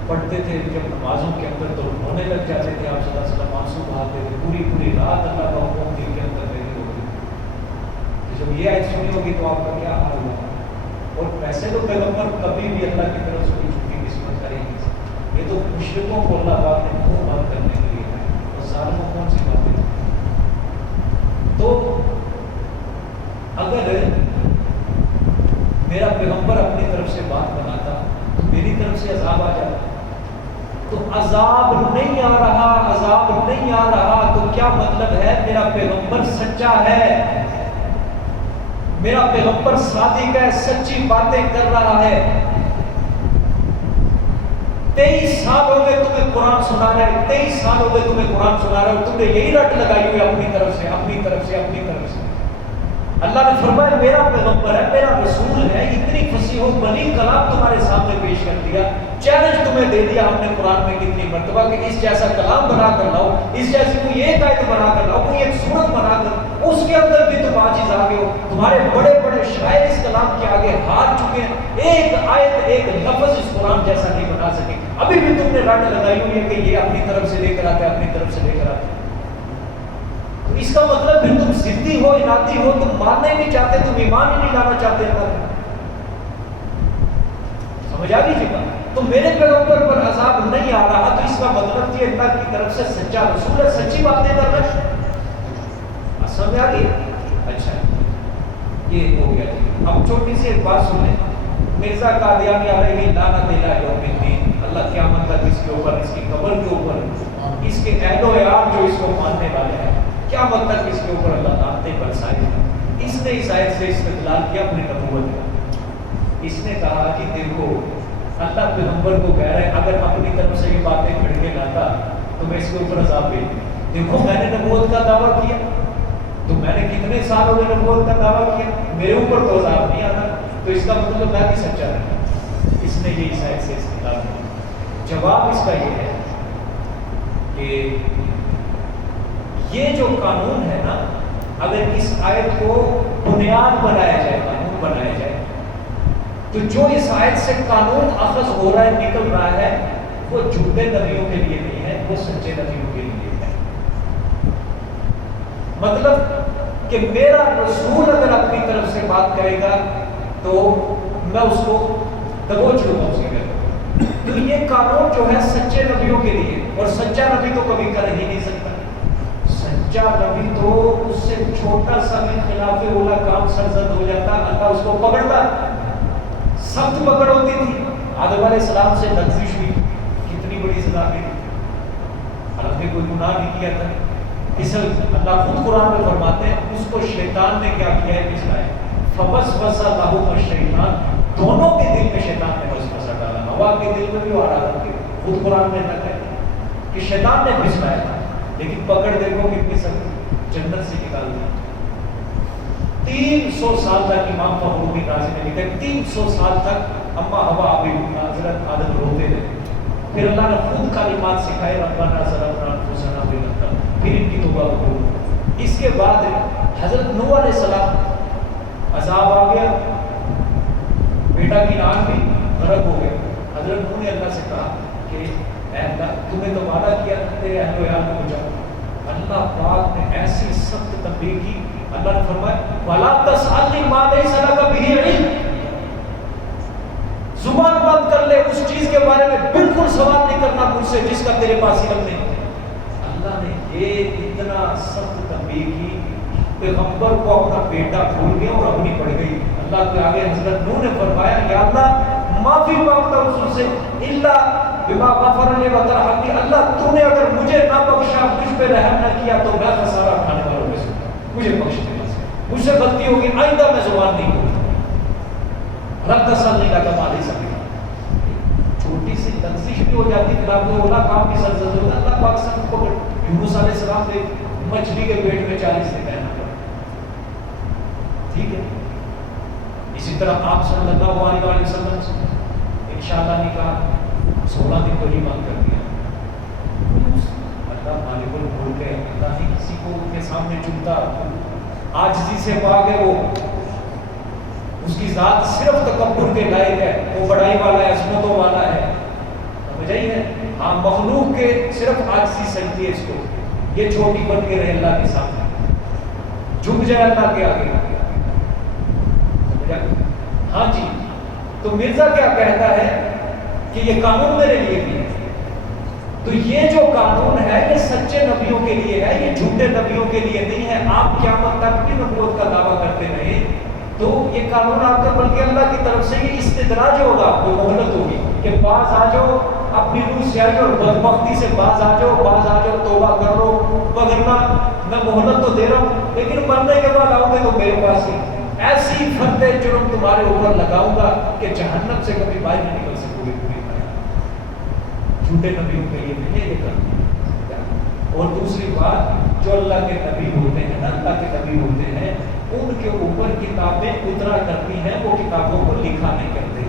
پڑھتے تھے جب نمازوں کے اندر تو رونے لگ جاتے تھے. آپ صلی اللہ علیہ وسلم آنسو بہاتے تھے، پوری پوری رات اللہ کا حکم دل کے اندر رہتے ہوتے. جب یہ آیت سنی ہوگی تو آپ کا کیا حال ہوگا. اور ویسے تو پیغمبر کبھی بھی اللہ کی طرف سے کوئی چھوٹی قسمت کرے گی. یہ تو مشرکوں کو اللہ پاک نے منہ بند کرنے کے لیے ہے. اور ظالموں کون سی باتیں. تو اگر میرا پیغمبر اپنی طرف سے بات بناتا تو میری طرف سے عذاب آ جاتا. تو عذاب نہیں آ رہا، عذاب نہیں آ رہا تو کیا مطلب ہے؟ میرا پیغمبر سچا ہے، میرا پیغمبر صادق ہے، سچی باتیں کر رہا ہے. 23 سال ہو گئے تمہیں قرآن سنا رہا ہے، 23 سال ہو گئے تمہیں قرآن سنا رہا ہے، تم نے یہی رٹ لگائی ہوئی اپنی طرف سے اپنی طرف سے اپنی طرف سے. اللہ نے فرمایا میرا پیغمبر ہے، میرا رسول ہے، اتنی فصیح و بلیغ کلام تمہارے سامنے پیش کر دیا. چیلنج تمہیں دے دیا ہم نے قرآن میں کتنی مرتبہ کہ اس جیسا کلام بنا کر لاؤ، اس جیسی کوئی ایک آیت بنا کر لاؤ، کوئی ایک سورت بنا کر، اس کے اندر بھی تم عاجز آگے ہو. تمہارے بڑے بڑے شاعر اس کلام کے آگے ہار چکے ہیں، ایک آیت ایک لفظ اس قرآن جیسا نہیں بنا سکے. ابھی بھی تم نے رٹ لگائی ہوئی ہے کہ یہ اپنی طرف سے لے کر آتے اپنی طرف سے لے کر آتے. اس کا مطلب پھر تم ضدی ہو، اناتی ہو، تم ماننا ہی نہیں چاہتے، تم ایمان ہی نہیں لانا چاہتے. اللہ سمجھ آ گئی جگہ. تو میرے پیغمبر پر عذاب نہیں آ رہا تو اس کا مطلب یہ اللہ کی طرف سے سچا رسول ہے، سچی باتیں کر رہا ہے. سمجھ آ گئی. اچھا یہ ہو گیا. اب چھوٹی سی ایک بات سن لیں. مرزا قادیانی علیہ لعنت یوم الدین، اللہ قیامت تک اس کے اوپر، اس کی قبر کے اوپر، اس کے اہل و عیال جو اس کو ماننے والے ہیں، قیامت تک اس کے اوپر اللہ لعنتیں برسائے گا. اس نے اس آیت سے استدلال کیا اپنی نبوت کا. اس نے کہا کہ دیکھو اللہ پیغمبر کو کہہ رہا ہے اگر اپنی طرف سے یہ باتیں کھڑ کے لاتا تو میں اس کے اوپر عذاب بھیج دوں. دیکھو میں نے نبوت کا دعویٰ کیا تو میں نے کتنے سال ہو گئے نبوت کا دعویٰ کیا، میرے اوپر تو عذاب نہیں آتا، تو اس کا مطلب میں بھی سچا رہا. اس نے یہ اس آیت سے استدلال کیا. جواب اس کا یہ ہے کہ یہ جو قانون ہے نا، اگر اس آیت کو بنیاد بنایا جائے، قانون بنایا جائے، تو جو اس آیت سے قانون اخذ ہو رہا ہے، نکل رہا ہے، وہ جھوٹے نبیوں کے لیے نہیں ہے، وہ سچے نبیوں کے لیے ہے. مطلب کہ میرا رسول اگر اپنی طرف سے بات کرے گا تو میں اس کو دبوچ لوں گا اس کے گھر. تو یہ قانون جو ہے سچے نبیوں کے لیے، اور سچا نبی تو کبھی کر ہی نہیں سکتا. سچا نبی تو اس سے چھوٹا سا بھی خلاف اولا کام سرزد ہو جاتا، اللہ اس کو پکڑتا. سخت پکڑ ہوتی تھی. آدم علیہ السلام سے لغزش ہوئی، کتنی بڑی سزا ملی. حالانکہ نے کوئی گناہ نہیں کیا تھا. اللہ خود قرآن میں فرماتے ہیں اس کو شیطان نے کیا کیا ہے، پھسلایا. فوسوس لہما الشیطان، دونوں کے دل میں شیطان نے وسوسہ ڈالا. ہوا کے دل میں بھی اور آدم کے. خود قرآن میں کہتا ہے کہ شیطان نے پھسلایا تھا، لیکن پکڑ دیکھو کتنی سخت، جنت سے نکال دیا. 300 سال تک امام فخرالدین رازی نے لکھا 300 سال تک اما ہوا ابھی حضرت آدم روتے رہے. پھر اللہ نے خود کلمات سکھائے، ربنا ظلمنا انفسنا وان لم تغفر، پھر ان کی توبہ قبول. اس کے بعد حضرت نوح علیہ السلام عذاب آ گیا، بیٹا کنعان بھی غرق ہو گیا. حضرت نوح نے اللہ سے کہا کہ اے اللہ تمہیں تو وعدہ کیا تیرے اہل و عیال کو بچاؤ. اللہ پاک نے ایسی سخت تنبیہ کی. اللہ نے فرمایا وَلَا تَسْأَلْنِي مَا لَيْسَ لَكَ بِهِ عِلْمٌ، زبان بند کر لے، اس چیز کے بارے میں بالکل سوال نہیں کرنا مجھ سے جس کا تیرے پاس علم نہیں. اللہ نے یہ اتنا سخت تنبیہ کی، پیغمبر کو اپنا بیٹا بھول گیا اور اپنی پڑ گئی. اللہ کے آگے حضرت نوح نے فرمایا یا اللہ معافی مانگتا ہوں اس سے الا بما غفر لي وترحمني، اللہ تو نے اگر مجھے نہ بخشا، مجھ پہ رحم نہ کیا تو میں خسارہ اٹھانے والوں میں سے، مجھے بخش دینا. مجھ سے غلطی ہوگی، آئندہ میں زبان نہیں کروں. رب تسلی کا کمال ہی سکے. چھوٹی سی لغزش بھی ہو جاتی کتاب کو اولا کام کی سرزد ہوتا. اللہ پاک سب کو یونس علیہ السلام نے مچھلی کے پیٹ میں 40 دن رہنا پڑا. ٹھیک ہے. اسی طرح آپ صلی اللہ علیہ وسلم سے انشاءاللہ نے کہا 16 دن کو ہی مانگ کر دیا. اللہ مالک الملک ہے، اللہ نے کسی کو ان کے سامنے چنتا، عاجزی سے پاک ہے. وہ اس کی ذات صرف تکبر کے لائق ہے، وہ بڑائی والا ہے، عظمتوں والا ہے. سمجھائی ہے؟ ہاں مخلوق کے صرف عاجزی سجدی ہے اس کو. یہ چھوٹی بن کے رہے اللہ کے سامنے، جھک جائے اللہ کے آگے. ہاں جی. تو مرزا کیا کہتا ہے کہ یہ قانون میرے لیے بھی ہے. تو یہ جو قانون ہے یہ سچے نبیوں کے لیے ہے، یہ جھوٹے نبیوں کے لیے نہیں ہے. آپ قیامت تک بھی نبوت کا دعویٰ کرتے رہے تو یہ قانون آپ کا، بلکہ اللہ کی طرف سے یہ استدراج ہوگا، آپ کو مہلت ہوگی کہ باز آ جاؤ، اپنی روح سے آ جاؤ، بدبختی سے باز آ جاؤ، توبہ کر لو، وگرنہ میں مہلت تو دے رہا ہوں لیکن مرنے کے بعد آؤ گے تو میرے پاس ہی ایسی فرد جرم تمہارے اوپر لگاؤں گا کہ جہنم سے کبھی باہر نہیں نکل سکو گے. جھوٹے نبیوں کے لیے نہیں یہ کرنا. اور دوسری بات، جو اللہ کے نبی ہوتے ہیں نا، اللہ کے نبی ہوتے ہیں، ان کے اوپر کتابیں اترا کرتی ہیں، وہ کتابوں کو لکھا نہیں کرتے.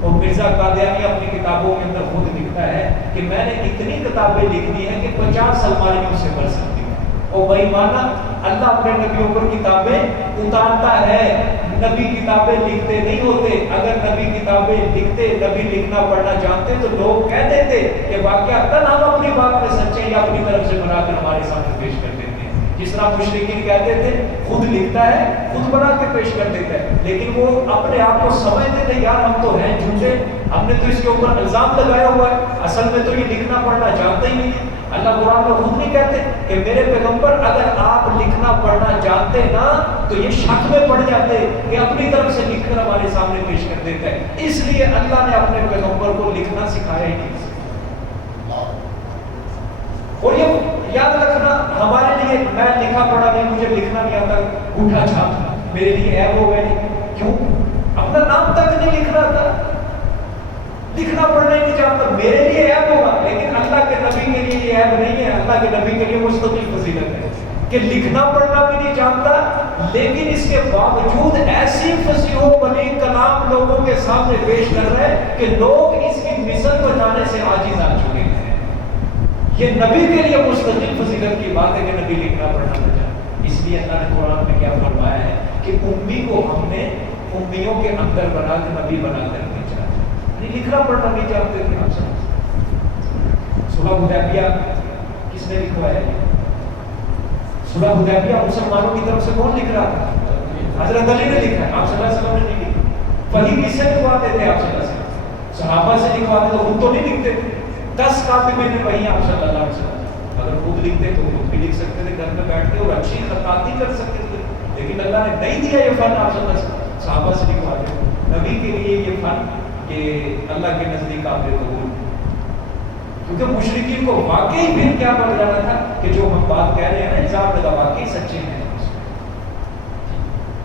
اور مرزا قادیانی اپنی کتابوں کے اندر خود لکھتا ہے کہ میں نے اتنی کتابیں لکھ دی ہیں کہ 50 الماریوں سے بھر سکتی ہیں. اور وہی مانا اللہ اپنے نبیوں پر کتابیں اتارتا ہے، نبی کتابیں لکھتے نہیں ہوتے. اگر نبی کتابیں لکھتے، نبی لکھنا پڑھنا جانتے تو لوگ کہہ دیتے کہ واقعہ ہم اپنی بات میں سچے یا اپنی طرف سے بنا کر ہمارے سامنے پیش کر دیتے ہیں. جس طرح مشرکین کہتے تھے خود لکھتا ہے، خود بنا کے پیش کر دیتا ہے، لیکن وہ اپنے آپ کو سمجھتے تھے یار ہم تو ہیں جھوٹے، ہم نے تو اس کے اوپر الزام لگایا ہوا ہے، اصل میں تو یہ لکھنا پڑھنا جانتا ہی نہیں ہے. اللہ قرآن میں خود نہیں کہتے کہ میرے پیغمبر اگر آپ لکھنا پڑھنا جانتے نا تو یہ شک میں پڑ جاتے کہ اپنی طرف سے لکھ کر ہمارے سامنے پیش کر دیتا ہے. اس لیے اللہ نے اپنے پیغمبر کو لکھنا سکھایا ہی نہیں. اور یہ یاد رکھنا ہمارے لیے، میں لکھا پڑھا نہیں، مجھے لکھنا نہیں آتا، انگوٹھا چھاپ میرے لیے عیب ہو گئی. کیوں؟ اپنا نام تک نہیں لکھنا آتا، لکھنا پڑھنا ہی نہیں جانتا، میرے لیے عیب ہوگا. لیکن اللہ کے نبی کے لیے یہ عیب نہیں ہے. اللہ کے نبی کے لیے مستقل فضیلت ہے کہ لکھنا پڑھنا بھی نہیں جانتا، لیکن اس کے باوجود ایسی فصیح و بلیغ کلام لوگوں کے سامنے پیش کر رہے ہیں کہ لوگ اس کی مثل بتانے سے عاجز آ چکے ہیں. یہ نبی کے لیے مستقل فضیلت کی بات ہے کہ نبی لکھنا پڑھنا نہ جانے. اس لیے اللہ نے قرآن میں کیا فرمایا ہے کہ امی کو ہم نے امیوں کے اندر بنا کے نبی بنا کر بھیجا. لکھنا پڑھنا نہیں جانتے تھے. آپ سب صلح حدیبیہ کس نے لکھوایا؟ صلح حدیبیہ مسلمانوں کی طرف سے کون لکھ رہا تھا؟ حضرت علی نے لکھا ہے، آپ صلی اللہ علیہ وسلم نے نہیں لکھا. وہی کس سے لکھواتے تھے؟ آپ صلی اللہ علیہ وسلم. صحابہ سے لکھواتے تو خود تو نہیں لکھتے تھے. 10 کاتب نے وہی آپ صلی اللہ علیہ وسلم. اگر خود لکھتے تو خود بھی لکھ سکتے تھے گھر میں بیٹھ کے اور اچھی خطاطی کر سکتے تھے، لیکن اللہ نے نہیں دیا یہ فن. آپ صلی اللہ علیہ وسلم صحابہ سے لکھواتے. نبی کے لیے یہ فن کہ اللہ کے نزدیک قابل قبول، کیونکہ مشرکین کو واقعی پھر کیا بن رہا تھا کہ جو ہم بات کہہ رہے ہیں نا الزام لگا واقعی سچے ہیں.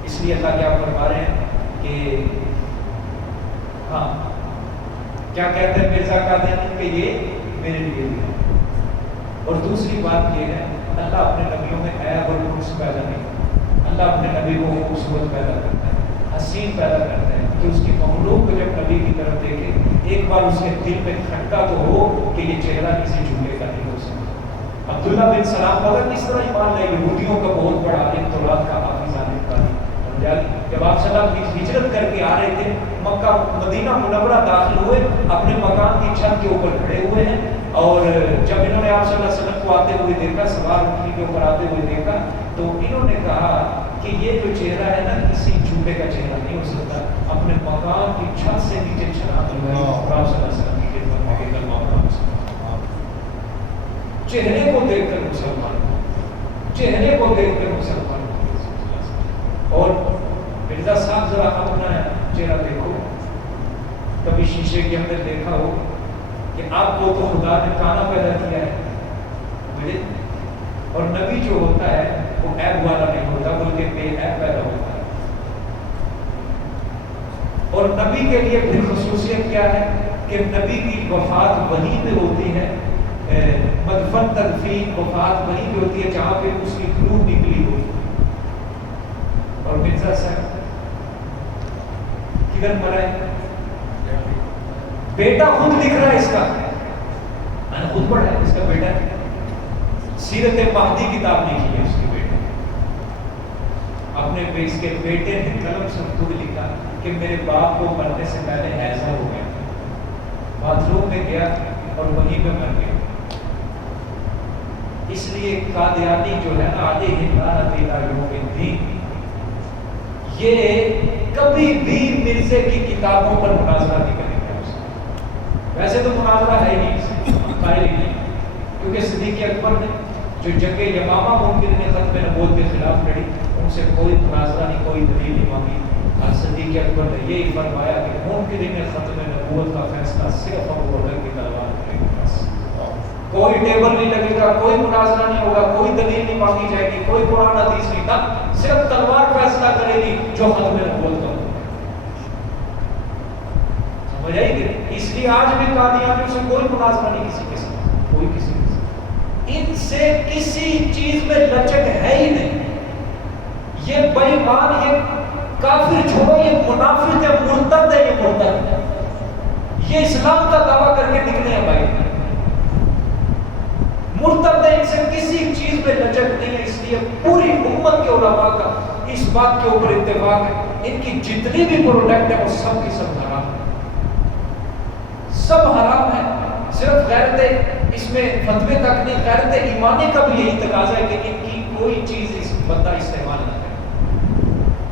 اس لیے اللہ کیا فرما رہے ہیں کہ ہاں کیا کہتے ہیں مرزا قادیانی کہ یہ میرے لیے بھی ہے. اور دوسری بات یہ ہے اللہ اپنے نبیوں میں عیب اور نقص پیدا نہیں کرتا. اللہ اپنے نبی کو خوبصورت پیدا کرتا ہے، حسین پیدا کرتا ہے کہ اس کی مخلوق کو جب نبی کی طرف دیکھے ایک بار اس کے دل میں کھٹکا تو ہو کہ یہ چہرہ کسی جھوٹے کا نہیں ہو سکتا. عبداللہ عبداللہ بن سلام پتہ کس طرح ایمان لائے؟ یہودیوں کا بہت بڑا عالم تورات کا حافظ عالم قاری، جب آپ صلی اللہ علیہ وسلم ہجرت کر کے آ رہے تھے مکہ مدینہ منورہ داخل ہوئے، اپنے مکان کی چھت کے اوپر کھڑے ہوئے ہیں، اور جب انہوں نے آپ صلی اللہ علیہ وسلم کو آتے ہوئے دیکھا، سوار اٹھنی کے اوپر آتے ہوئے دیکھا، تو انہوں نے کہا کہ یہ جو چہرہ ہے نا کسی جھوٹے کا چہرہ نہیں ہو سکتا، اپنے مکان کی چھت سے نیچے چھلانگ لگائی اور آپ صلی اللہ علیہ وسلم کی خدمت میں کلمہ پڑھا۔ چہرے کو دیکھ کر مسلمان، چہرے کو دیکھ کر مسلمان۔ اور مرزا صاحب ذرا اپنا چہرہ دیکھو، کبھی شیشے کے اندر دیکھا ہو کہ آپ کو تو خدا نے کانا پیدا کیا ہے، اور نبی جو ہوتا ہے وہ عیب والا نہیں ہوتا بلکہ بے عیب پیدا ہوتا ہے۔ اور نبی کے لیے پھر خصوصیت کیا ہے کہ نبی کی وفات وہیں پہ ہوتی ہے، مدفن تدفین وفات وہیں پہ ہوتی ہے جہاں پہ اس کی روح نکلی ہوئی۔ اور مرزا صاحب کدھر مرا ہے؟ بیٹا خود لکھ رہا ہے اس کا، میں نے خود پڑھا ہے، اس کا بیٹا ہے، سیرت مہدی کتاب لکھی ہے اس کے بیٹے، اپنے اس کے بیٹے نے قلم سے خود لکھا کہ میرے باپ کو مرنے سے پہلے حیضہ ہو گیا، باتھ روم میں گیا اور وہیں پہ مر گیا۔ اس لیے قادیانی جو ہے نا علیہ لعنۃ اللہ یوم الدین، یہ کبھی بھی مرزے کی کتابوں پر مناظرہ نہیں کریں گے۔ ویسے تو مناظرہ ہے ہی نہیں، قائل ہی نہیں، کیونکہ صدیق اکبر نے جو جنگ یمامہ منکر نے ختم نبوت کے خلاف لڑی، ان سے کوئی مناظرہ نہیں، کوئی دلیل نہیں مانگی۔ اور صدیق اکبر نے یہی فرمایا کہ منکرین ختم نبوت کا فیصلہ صرف ابو بکر کی تلوار کرے گی، بس کوئی ٹیبل نہیں لگے گا، کوئی مناظرہ نہیں ہوگا، کوئی دلیل نہیں مانگی جائے گی، کوئی قرآن حدیث نہیں تھا، صرف تلوار فیصلہ کرے گی جو ختم نبوت کا ہو۔ سمجھ آئی کہ اس لیے آج بھی قادیانیوں سے کوئی مناظرہ نہیں کسی کے ساتھ، کوئی کسی کے ساتھ، ان سے کسی چیز میں لچک ہے ہی نہیں۔ یہ بے ایمان، یہ کافر چھوڑو، یہ منافق ہے، مرتد ہے، یہ مرتد ہے، یہ اسلام کا دعویٰ کر کے نکلے ہیں بھائی، مرتد ہے، ان سے کسی چیز میں لچک نہیں ہے۔ اس لیے پوری امت کے علماء کا اس بات کے اوپر اتفاق ہے، ان کی جتنی بھی پروڈکٹ ہے وہ سب کی سب حرام ہے، سب حرام ہے۔ صرف غیرت اس میں فتوے تک نہیں، غیرت ایمانی کا بھی یہی تقاضا ہے کہ ان کی کوئی چیز اس بندہ استعمال نہ کرے،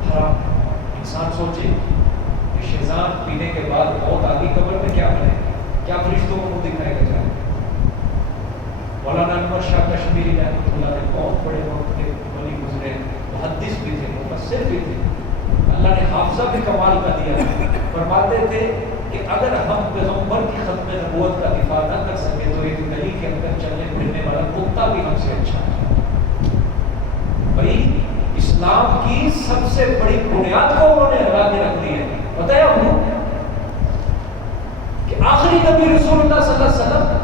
حرام ہے۔ انسان سوچے کہ شیزان پینے کے بعد موت آگی قبر میں کیا کرے، کیا فرشتوں کو منہ دکھائے گا جائے۔ مولانا انور شاہ کشمیری رحمۃ اللہ نے بہت بڑے وقت کے ولی گزرے، محدث بھی تھے، مفسر بھی تھے، اللہ نے حافظہ بھی کمال کا دیا۔ فرماتے تھے کہ اگر ہم پیغمبر کی ختم نبوت کا دفاع نہ کر سکے تو ایک گلی کے اندر چلنے پھرنے والا کتا بھی ہم سے اچھا ہے۔ بھائی اسلام کی سب سے بڑی بنیاد کو انہوں نے ہرا کے رکھ دی ہے۔ بتایا انہوں کہ آخری نبی رسول اللہ صلی اللہ علیہ وسلم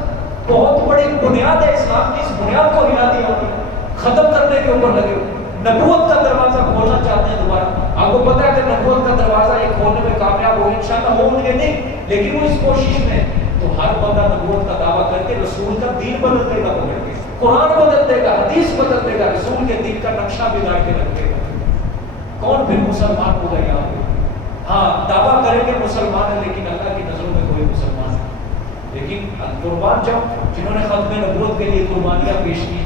بہت بڑی بنیاد ہے اسلام کی، اس بنیاد کو ہلا دیا انہوں نے، ختم کرنے کے اوپر لگے ہوئے۔ نبوت کا دروازہ کھولنا چاہتے ہیں دوبارہ، آپ کو پتا ہے کہ نبوت کا دروازہ یہ کھولنے میں کامیاب ہو انشاءاللہ ہوں گے نہیں، لیکن وہ اس کوشش میں تو ہر بندہ نبوت کا دعویٰ کر کے رسول کا دین بدل دے گا، بدل کے قرآن بدل دے گا، حدیث بدل دے گا، رسول کے دین کا نقشہ بگاڑ کے رکھ دے گا۔ کون پھر مسلمان ہوگا یہاں پہ؟ ہاں دعویٰ کریں گے مسلمان ہے لیکن اللہ کی نظروں میں کوئی مسلمان نہیں۔ لیکن قربان جب جنہوں نے ختم نبوت کے لیے قربانیاں پیش کی،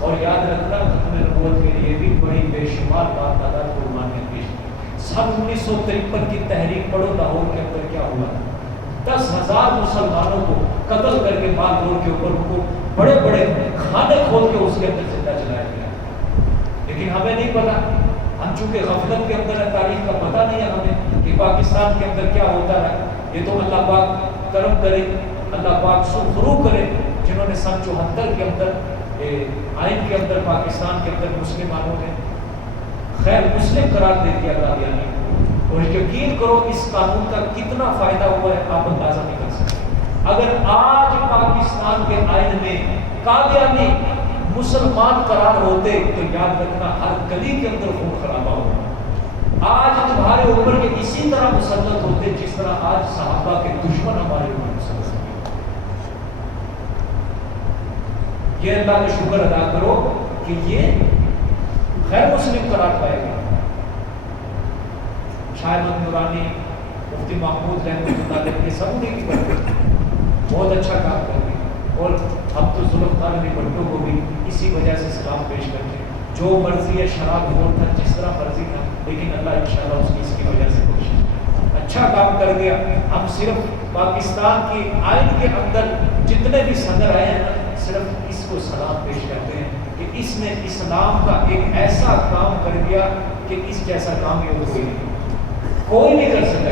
اور یاد رکھنا ختم نبوت کے لیے بھی بڑی بے شمار بات تعداد قربانیاں پیش کی۔ سن 1953 کی تحریک پڑھو، لاہور کے اندر کیا ہوا، 10,000 مسلمانوں کو قتل کر کے مال روڈ کے اوپر ان کو بڑے بڑے کھانے کھول کے اس کے اندر زندہ جلایا گیا۔ لیکن ہمیں نہیں پتا، ہم چونکہ غفلت کے اندر ہے، تاریخ کا پتہ نہیں ہے ہمیں کہ پاکستان کے اندر کیا ہوتا ہے۔ یہ تو اللہ پاک کرم کرے، اللہ پاک سرخرو کرے، جنہوں نے سن 74 کے اندر آئین کے اندر پاکستان کے اندر مسلمانوں نے خیر مسلم قرار دے دیا قادیانی کو، اور یقین کرو اس قانون کا کتنا فائدہ ہوا ہے آپ اندازہ نہیں کر سکتے۔ اگر آج پاکستان کے آئین میں قادیانی مسلمان قرار ہوتے تو یاد رکھنا ہر گلی کے اندر خون خرابہ ہوگا۔ آج تمہارے اوپر کے اسی طرح مسلط ہوتے جس طرح آج صحابہ کے دشمن ہمارے اوپر مسلط ہوتے۔ یہ اللہ کا شکر ادا کرو کہ یہ غیر مسلم قرار پائے گا. شاہ احمد نورانی، مفتی محمود رحمۃ اللہ علیہ کے سب نے کی بہت اچھا کام کر دیا. اور ہم تو ذوالفقار علی بھٹو کو بھی اسی وجہ سے سلام پیش کرتے ہیں. جو مرضی ہے شراب خور تھا، جس طرح مرضی تھا، لیکن اللہ انشاءاللہ اس کی اس کی وجہ سے کوشش اچھا کام کر گیا. ہم صرف پاکستان کی آئین کے اندر جتنے بھی صدر آئے ہیں نا، صرف اس کو سلام پیش کرتے ہیں کہ اس نے اسلام کا ایک ایسا کام کر دیا کہ اس جیسا کام یہ کوئی نہیں کر سکا.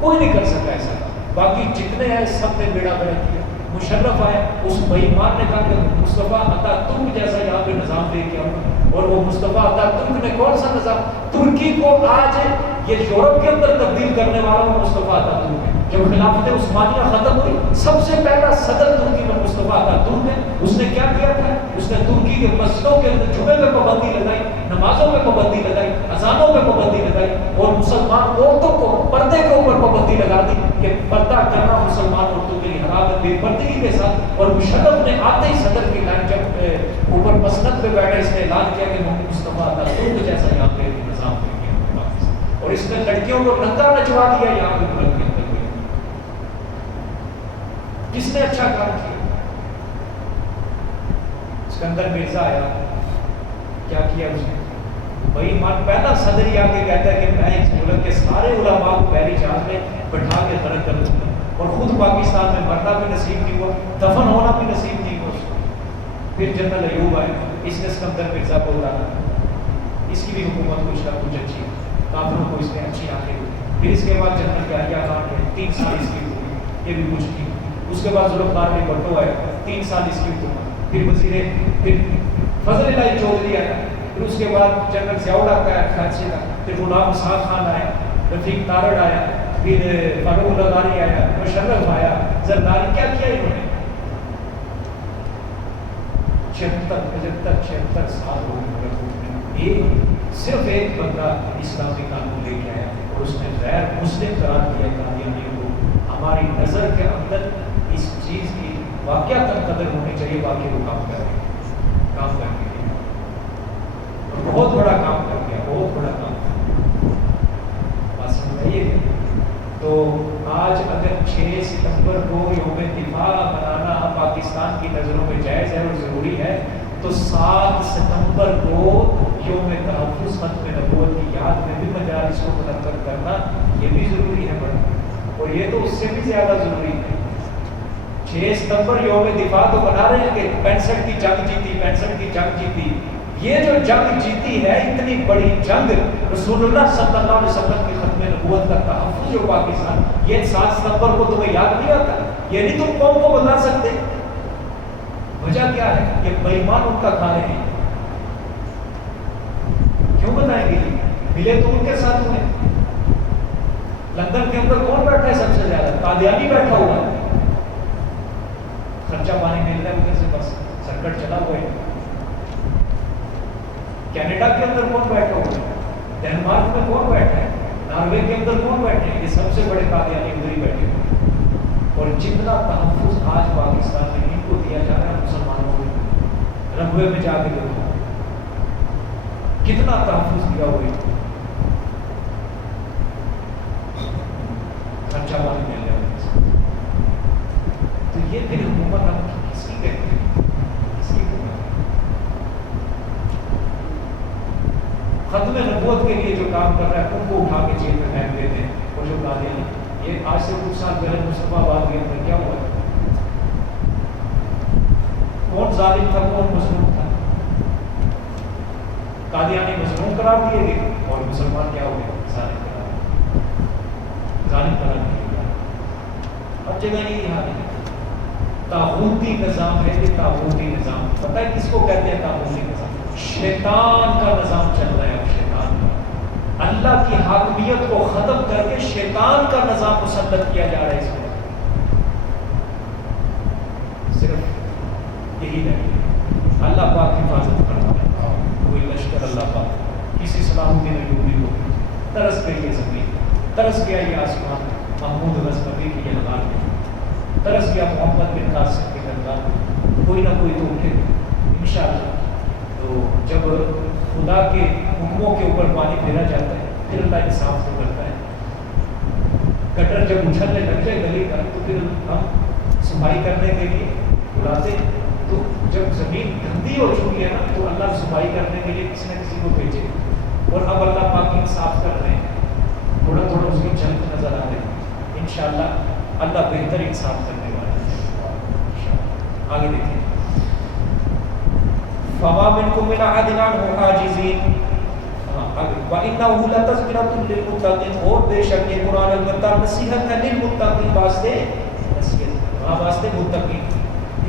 کوئی نہیں کر سکا ایسا کام. باقی جتنے ہیں سب نے بیڑا گرک کیا. مشرف آیا، اس بے ایمان نے کہا کہ مصطفیٰ عطا ترک جیسا یہاں پہ نظام دے کے آؤں. اور وہ مصطفیٰ عطا ترک نے کون سا نظام؟ ترکی کو آج یہ یورپ کے اندر تبدیل کرنے والا وہ مصطفیٰ عطا ترک ہے. جب خلافت عثمانیہ ختم ہوئی، سب سے پہلا صدر ترکی میں مصطفیٰ عطا ترک ہے. اس نے کیا کیا تھا؟ اس نے ترکی کے مسجدوں کے اندر جمعے پہ پابندی لگائی، نمازوں پہ پابندی لگائی، اذانوں پہ پابندی لگائی، اور مسلمان عورتوں کو پردے کے اوپر پابندی لگا دی کہ پردہ کرنا مسلمان عورتوں کے لیے حرام ہے، بے پردگی کے ساتھ. اور مشرف نے آتے ہی صدر کی لائن جب اوپر مسند پہ بیٹھے، اس نے اعلان کیا کہ مصطفیٰ عطا ترک جیسا یہاں پہ نظام دے گیا. اور اس نے لڑکیوں کو ننگا نچوا دیا یہاں پہ ملک کے اندر. کس نے اچھا کام کیا؟ اسکندر مرزا آیا، کیا کیا اس نے؟ بھائی مان پہلا صدر ہی آگے کہتا ہے کہ میں اس ملک کے سارے علماء کو پہلی جہاز میں بٹھا کے غرق کر دوں گا. اور خود پاکستان میں مرنا بھی نصیب نہیں ہوا، دفن ہونا بھی نصیب نہیں ہوا. پھر جنرل ایوب آئے، اس نے اسکندر مرزا کو اڑانا. اس کی بھی حکومت کچھ نہ کچھ اچھی، کافروں کو اس نے اچھی آنکھیں دی. پھر اس کے بعد جنرل یحییٰ خان کے 3 سال اس کی حکومت، یہ بھی کچھ نہیں. اس کے بعد ذوالفقار علی بھٹو آئے، 3 سال اس کی حکومت. پھر پھر فضل الہی چودھری آیا. پھر اس کے بعد جنرل ضیاء الحق آیا کراچی کا. پھر غلام اسحاق خان آیا، رفیق تارڑ آیا، پھر فاروق لغاری آیا، مشرف آیا، زرداری. کیا کیا انہوں نے؟ 76 سال ہو گئے. صرف ایک بندہ اسلامی قانون لے کے آیا اور اس نے غیر مسلم قرار دیا قادیانیوں کو. ہماری نظر کے اندر اس چیز کی واقعہ تک قدر ہونی چاہیے. باقی وہ کام کر رہے ہیں، کام کر کے بہت بڑا کام کر گیا، بہت بڑا کام. بات سمجھائیے. تو آج اگر 6 ستمبر کو یوم دفاع منانا پاکستان کی نظروں میں جائز ہے اور ضروری ہے، تو 7 ستمبر کو یوم تحفظ ختم نبوت کی یاد میں بھی مجالس کو منعقد کرنا یہ بھی ضروری ہے بڑا. اور یہ تو اس سے بھی زیادہ ضروری ہے. 6 ستمبر یوم دفاع تو بنا رہے ہیں کہ 65 کی جنگ جیتی، 65 کی جنگ جیتی. یہ جو جنگ جیتی ہے، اتنی بڑی جنگ، رسول اللہ صلی اللہ علیہ وسلم کی ختم نبوت کا تحفظ جو پاکستان، یہ 7 ستمبر کو تمہیں یاد نہیں آتا؟ یہ نہیں تم قوم کو بتا سکتے؟ وجہ کیا ہے؟ کہ بے ایمان ان کا کھا رہے ہیں. کیوں بتائیں گے؟ ملے تو ان کے ساتھ ہوئے. لندن کے اندر کون بیٹھا ہے سب سے زیادہ؟ قادیانی بیٹھا ہوا ہے. خرچہ پانی مل رہا ہے ادھر سے، بس سرکٹ چلا ہوا ہے. کینیڈا کے اندر کون بیٹھا ہوا ہے؟ ڈنمارک میں کون بیٹھا ہے؟ ناروے کے اندر کون بیٹھے ہیں؟ یہ سب سے بڑے قادیانی ادھر ہی بیٹھے ہیں. اور جتنا تحفظ آج پاکستان میں ان کو دیا جا رہا ہے مسلمانوں کو، ربوے میں جا کے دیکھو کتنا تحفظ دیا ہوا ہے. خرچہ پانی مل رہا ہے. تو یہ پھر حکومت ہم کس کی کہتے ہیں؟ کس کی حکومت؟ ختم نبوت کے لیے جو کام کر رہا ہے ان کو اٹھا کے جیل میں پھینک دیتے ہیں. اور جو قادیانی، یہ آج سے کچھ سال پہلے مصطفیٰ آباد کے اندر کیا ہوا ہے؟ کون ظالم تھا، کون مظلوم تھا؟ قادیانی مظلوم قرار دیے گئے اور مسلمان کیا ہو گئے؟ ظالم قرار دیے گئے. ہر جگہ یہی حال ہے. طاغوتی نظام ہے یہ، طاغوتی نظام. پتہ ہے کس کو کہتے ہیں طاغوتی نظام؟ شیطان کا نظام چل رہا ہے. شیطان کا، اللہ کی حاکمیت کو ختم کر کے شیطان کا نظام مسلط کیا جا رہا ہے. اس میں صرف یہی نہیں، اللہ پاک حفاظت کرنا ہے. کوئی لشکر اللہ پاک کسی صلاح الدین ایوبی کو ترس گئی ہے زمین، ترس گیا یہ آسمان محمود غزنوی کی یہ لگا، ترس گیا محمد بن قاسم کی لگا، کوئی نہ کوئی تو اٹھے انشاءاللہ۔ تو جب خدا کے حکموں کے اوپر پانی پھیرا جاتا ہے پھر اللہ انصاف تو کرتا ہے۔ گٹر جب اچھلنے لگ جائے گلی کا تو پھر ہم صفائی کرنے کے لیے بلاتے ہیں، تو جب زمین گندی ہو چکی ہے نا تو اللہ صفائی کرنے کے لیے کسی نہ کسی کو بھیجے، اور اب اللہ پاک انصاف کر رہے ہیں، تھوڑا تھوڑا اس کی جھلک نظر آ رہی ہے۔ انشاءاللہ اللہ بہتر انصاف کرنے والا ہے۔ آگے دیکھیں، فما منکم من احد عنہ حاجزین، وَإِنَّهُ لَتَذْكِرَةٌ لِّلْمُتَّقِينَ، اور بے شک یہ قرآن البتہ نصیحت ہے للمتقین، واسطے نصیحت، ہاں واسطے متقین۔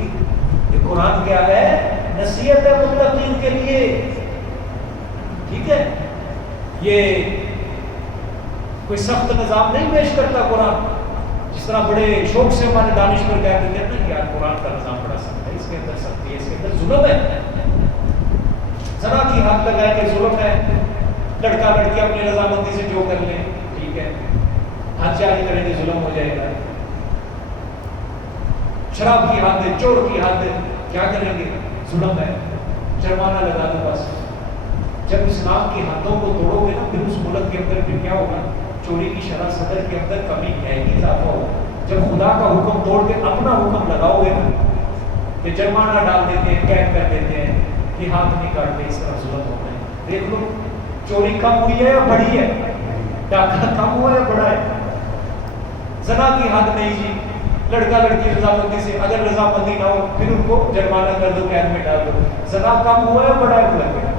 یہ قرآن کیا ہے؟ نصیحت ہے متقین کے لیے، ٹھیک ہے؟ یہ کوئی سخت نظام نہیں پیش کرتا قرآن، جس طرح بڑے شوق سے ہمارے دانشور کہتے ہیں نا یار قرآن کا نظام بڑا سخت ہے، اس کے اندر سختی ہے، اس کے اندر ظلم ہے، زنا کی حد لگائے کہ ظلم ہے، لڑکا لڑکی اپنی رضامندی سے جو کر لیں ٹھیک ہے، حد جاری کریں گے ظلم ہو جائے گا، شراب کی حد، چور کی حد، کیا کریں گے ظلم ہے، جرمانہ لگا دو بس۔ جب اسلام کی حدوں کو توڑو گے نا پھر اس ملک کے اندر پھر کیا ہوگا، چوری کی شرح صدر کے اندر کمی ہے ہی اضافہ ہوگا۔ جب خدا کا حکم توڑ کے اپنا حکم لگاؤ گے نا کہ جرمانہ ڈال دیتے ہیں، قید کر دیتے ہیں، کہ ہاتھ نہیں کاٹتے، اس طرح ظلم ہوتا ہے۔ دیکھ لو چوری کم ہوئی ہے یا بڑھی ہے، ڈاکہ کم ہوا ہے یا بڑھا ہے، زنا کی حد نہیں جی، لڑکا لڑکی رضامندی سے، اگر رضامندی نہ ہو پھر ان کو جرمانہ کر دو، قید میں ڈال دو۔ زنا کم ہوا ہے یا بڑھا ہے ملک میں،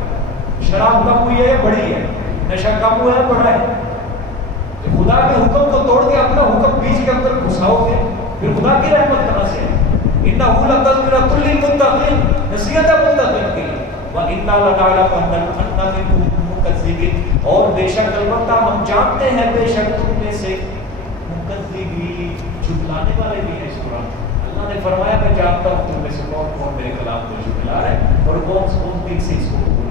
شراب کم ہوئی ہے یا بڑھی ہے، نشہ کم ہوا ہے یا بڑھا ہے۔ خدا کے حکم کو توڑ کے اپنا حکم بیچ کے اندر گھساؤ گے پھر خدا کی رحمت کہاں سے ہے؟ انہ لتذکرۃ للمتقین، نصیحت ہے متقین کے لیے، وانا لنعلم ان منکم مکذبین، اور بے شک البتہ ہم جانتے ہیں بے شک تم میں سے مکذبین، جھٹلانے والے بھی ہیں۔ اس قرآن اللہ نے فرمایا میں جانتا ہوں تم میں سے کون کون میرے کلام کو جھٹلا رہا ہے اور کون دن سے اس کو قبول،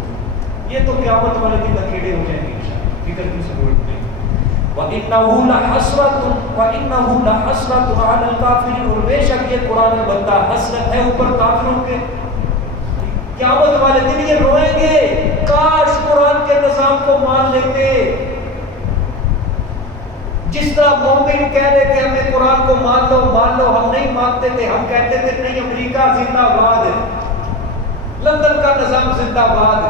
یہ تو قیامت والے دن اکیلے ہو جائیں گے انشاءاللہ، فکر کی ضرورت نہیں۔ وَإِنَّهُ لَحَسْرَةٌ عَلَى الْكَافِرِينَ، اور بے شک یہ قرآن بندہ حسرت ہے اوپر کافروں کے، قیامت والے دن یہ روئیں گے کاش قرآن کے نظام کو مان لیتے۔ جس طرح مومن کہہ رہے کہ ہمیں قرآن کو مان لو مان لو، ہم نہیں مانتے تھے، ہم کہتے تھے نہیں امریکہ زندہ باد، لندن کا نظام زندہ باد،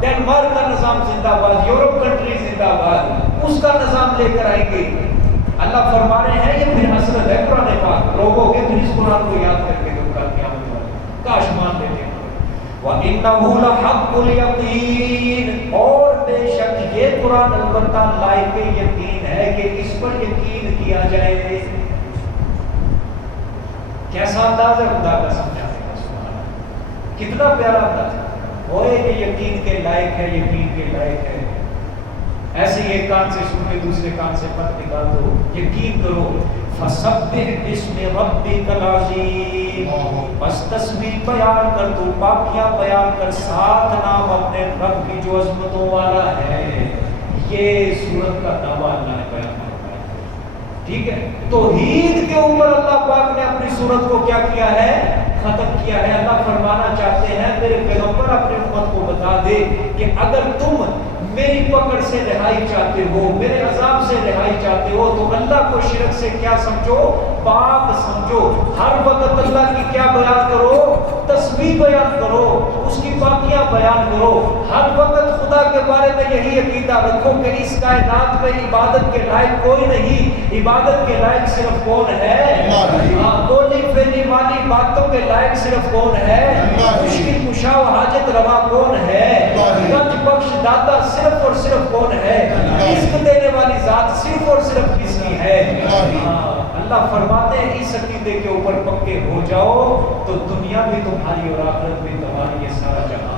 ڈنمارک کا نظام زندہ باد، یورپ کنٹری زندہ باد، اس کا نظام لے کر آئیں گے۔ اللہ فرما رہے ہیں یہ پھر حسرت ہے قرآن پاک، روگو گے پھر اس قرآن کو یاد کر کے تو کل قیامت والے کاش مان لیتے ہیں۔ وَإِنَّهُ لَحَقُّ الْيَقِينِ، اور بے شک یہ قرآن البتہ لائق یقین ہے کہ اس پر یقین کیا جائے۔ کیسا انداز ہے خدا کا سمجھانے کا، سبحان اللہ، کتنا پیارا انداز ہے، اور یہ یقین کے لائق ہے، یقین کے لائق ہے۔ ایسے ہی ایک کان سے سن کے دوسرے کان سے مت نکال دو، یقین کرو۔ فَسَبِّحْ بِاسْمِ رَبِّكَ الْعَظِيمِ، بس تسبیح بیان کر، تو پاکیاں بیان کر ساتھ نام اپنے رب کی جو عظمتوں والا ہے۔ یہ سورت کا دعویٰ اللہ نے بیان کیا، ٹھیک ہے؟ توحید کے اوپر اللہ پاک نے اپنی سورت کو کیا کیا ہے؟ ختم کیا ہے۔ اللہ فرمانا چاہتے ہیں میرے پیغمبر اپنے امت کو بتا دے کہ اگر تم میری پکڑ سے رہائی چاہتے ہو، میرے عذاب سے رہائی چاہتے ہو، تو اللہ کو شرک سے کیا سمجھو؟ پاک سمجھو۔ ہر وقت اللہ کی کیا بیان کرو؟ تسبیح بیان کرو، اس کی پاکیاں بیان کرو۔ ہر وقت خدا کے بارے میں یہی عقیدہ رکھو کہ اس کائنات میں عبادت کے لائق کوئی نہیں، عبادت کے لائق صرف کون ہے؟ بولی فیلی والی باتوں کے لائق صرف کون ہے؟ مشکل کشا و حاجت روا کون ہے؟ رنج بخش داتا صرف اور صرف کون ہے؟ رزق دینے والی ذات صرف اور صرف کس کی ہے؟ اللہ فرماتے ہیں اس عقیدے کے اوپر پکے ہو جاؤ تو دنیا بھی تمہاری اور آخرت بھی تمہاری، یہ سارا جہاں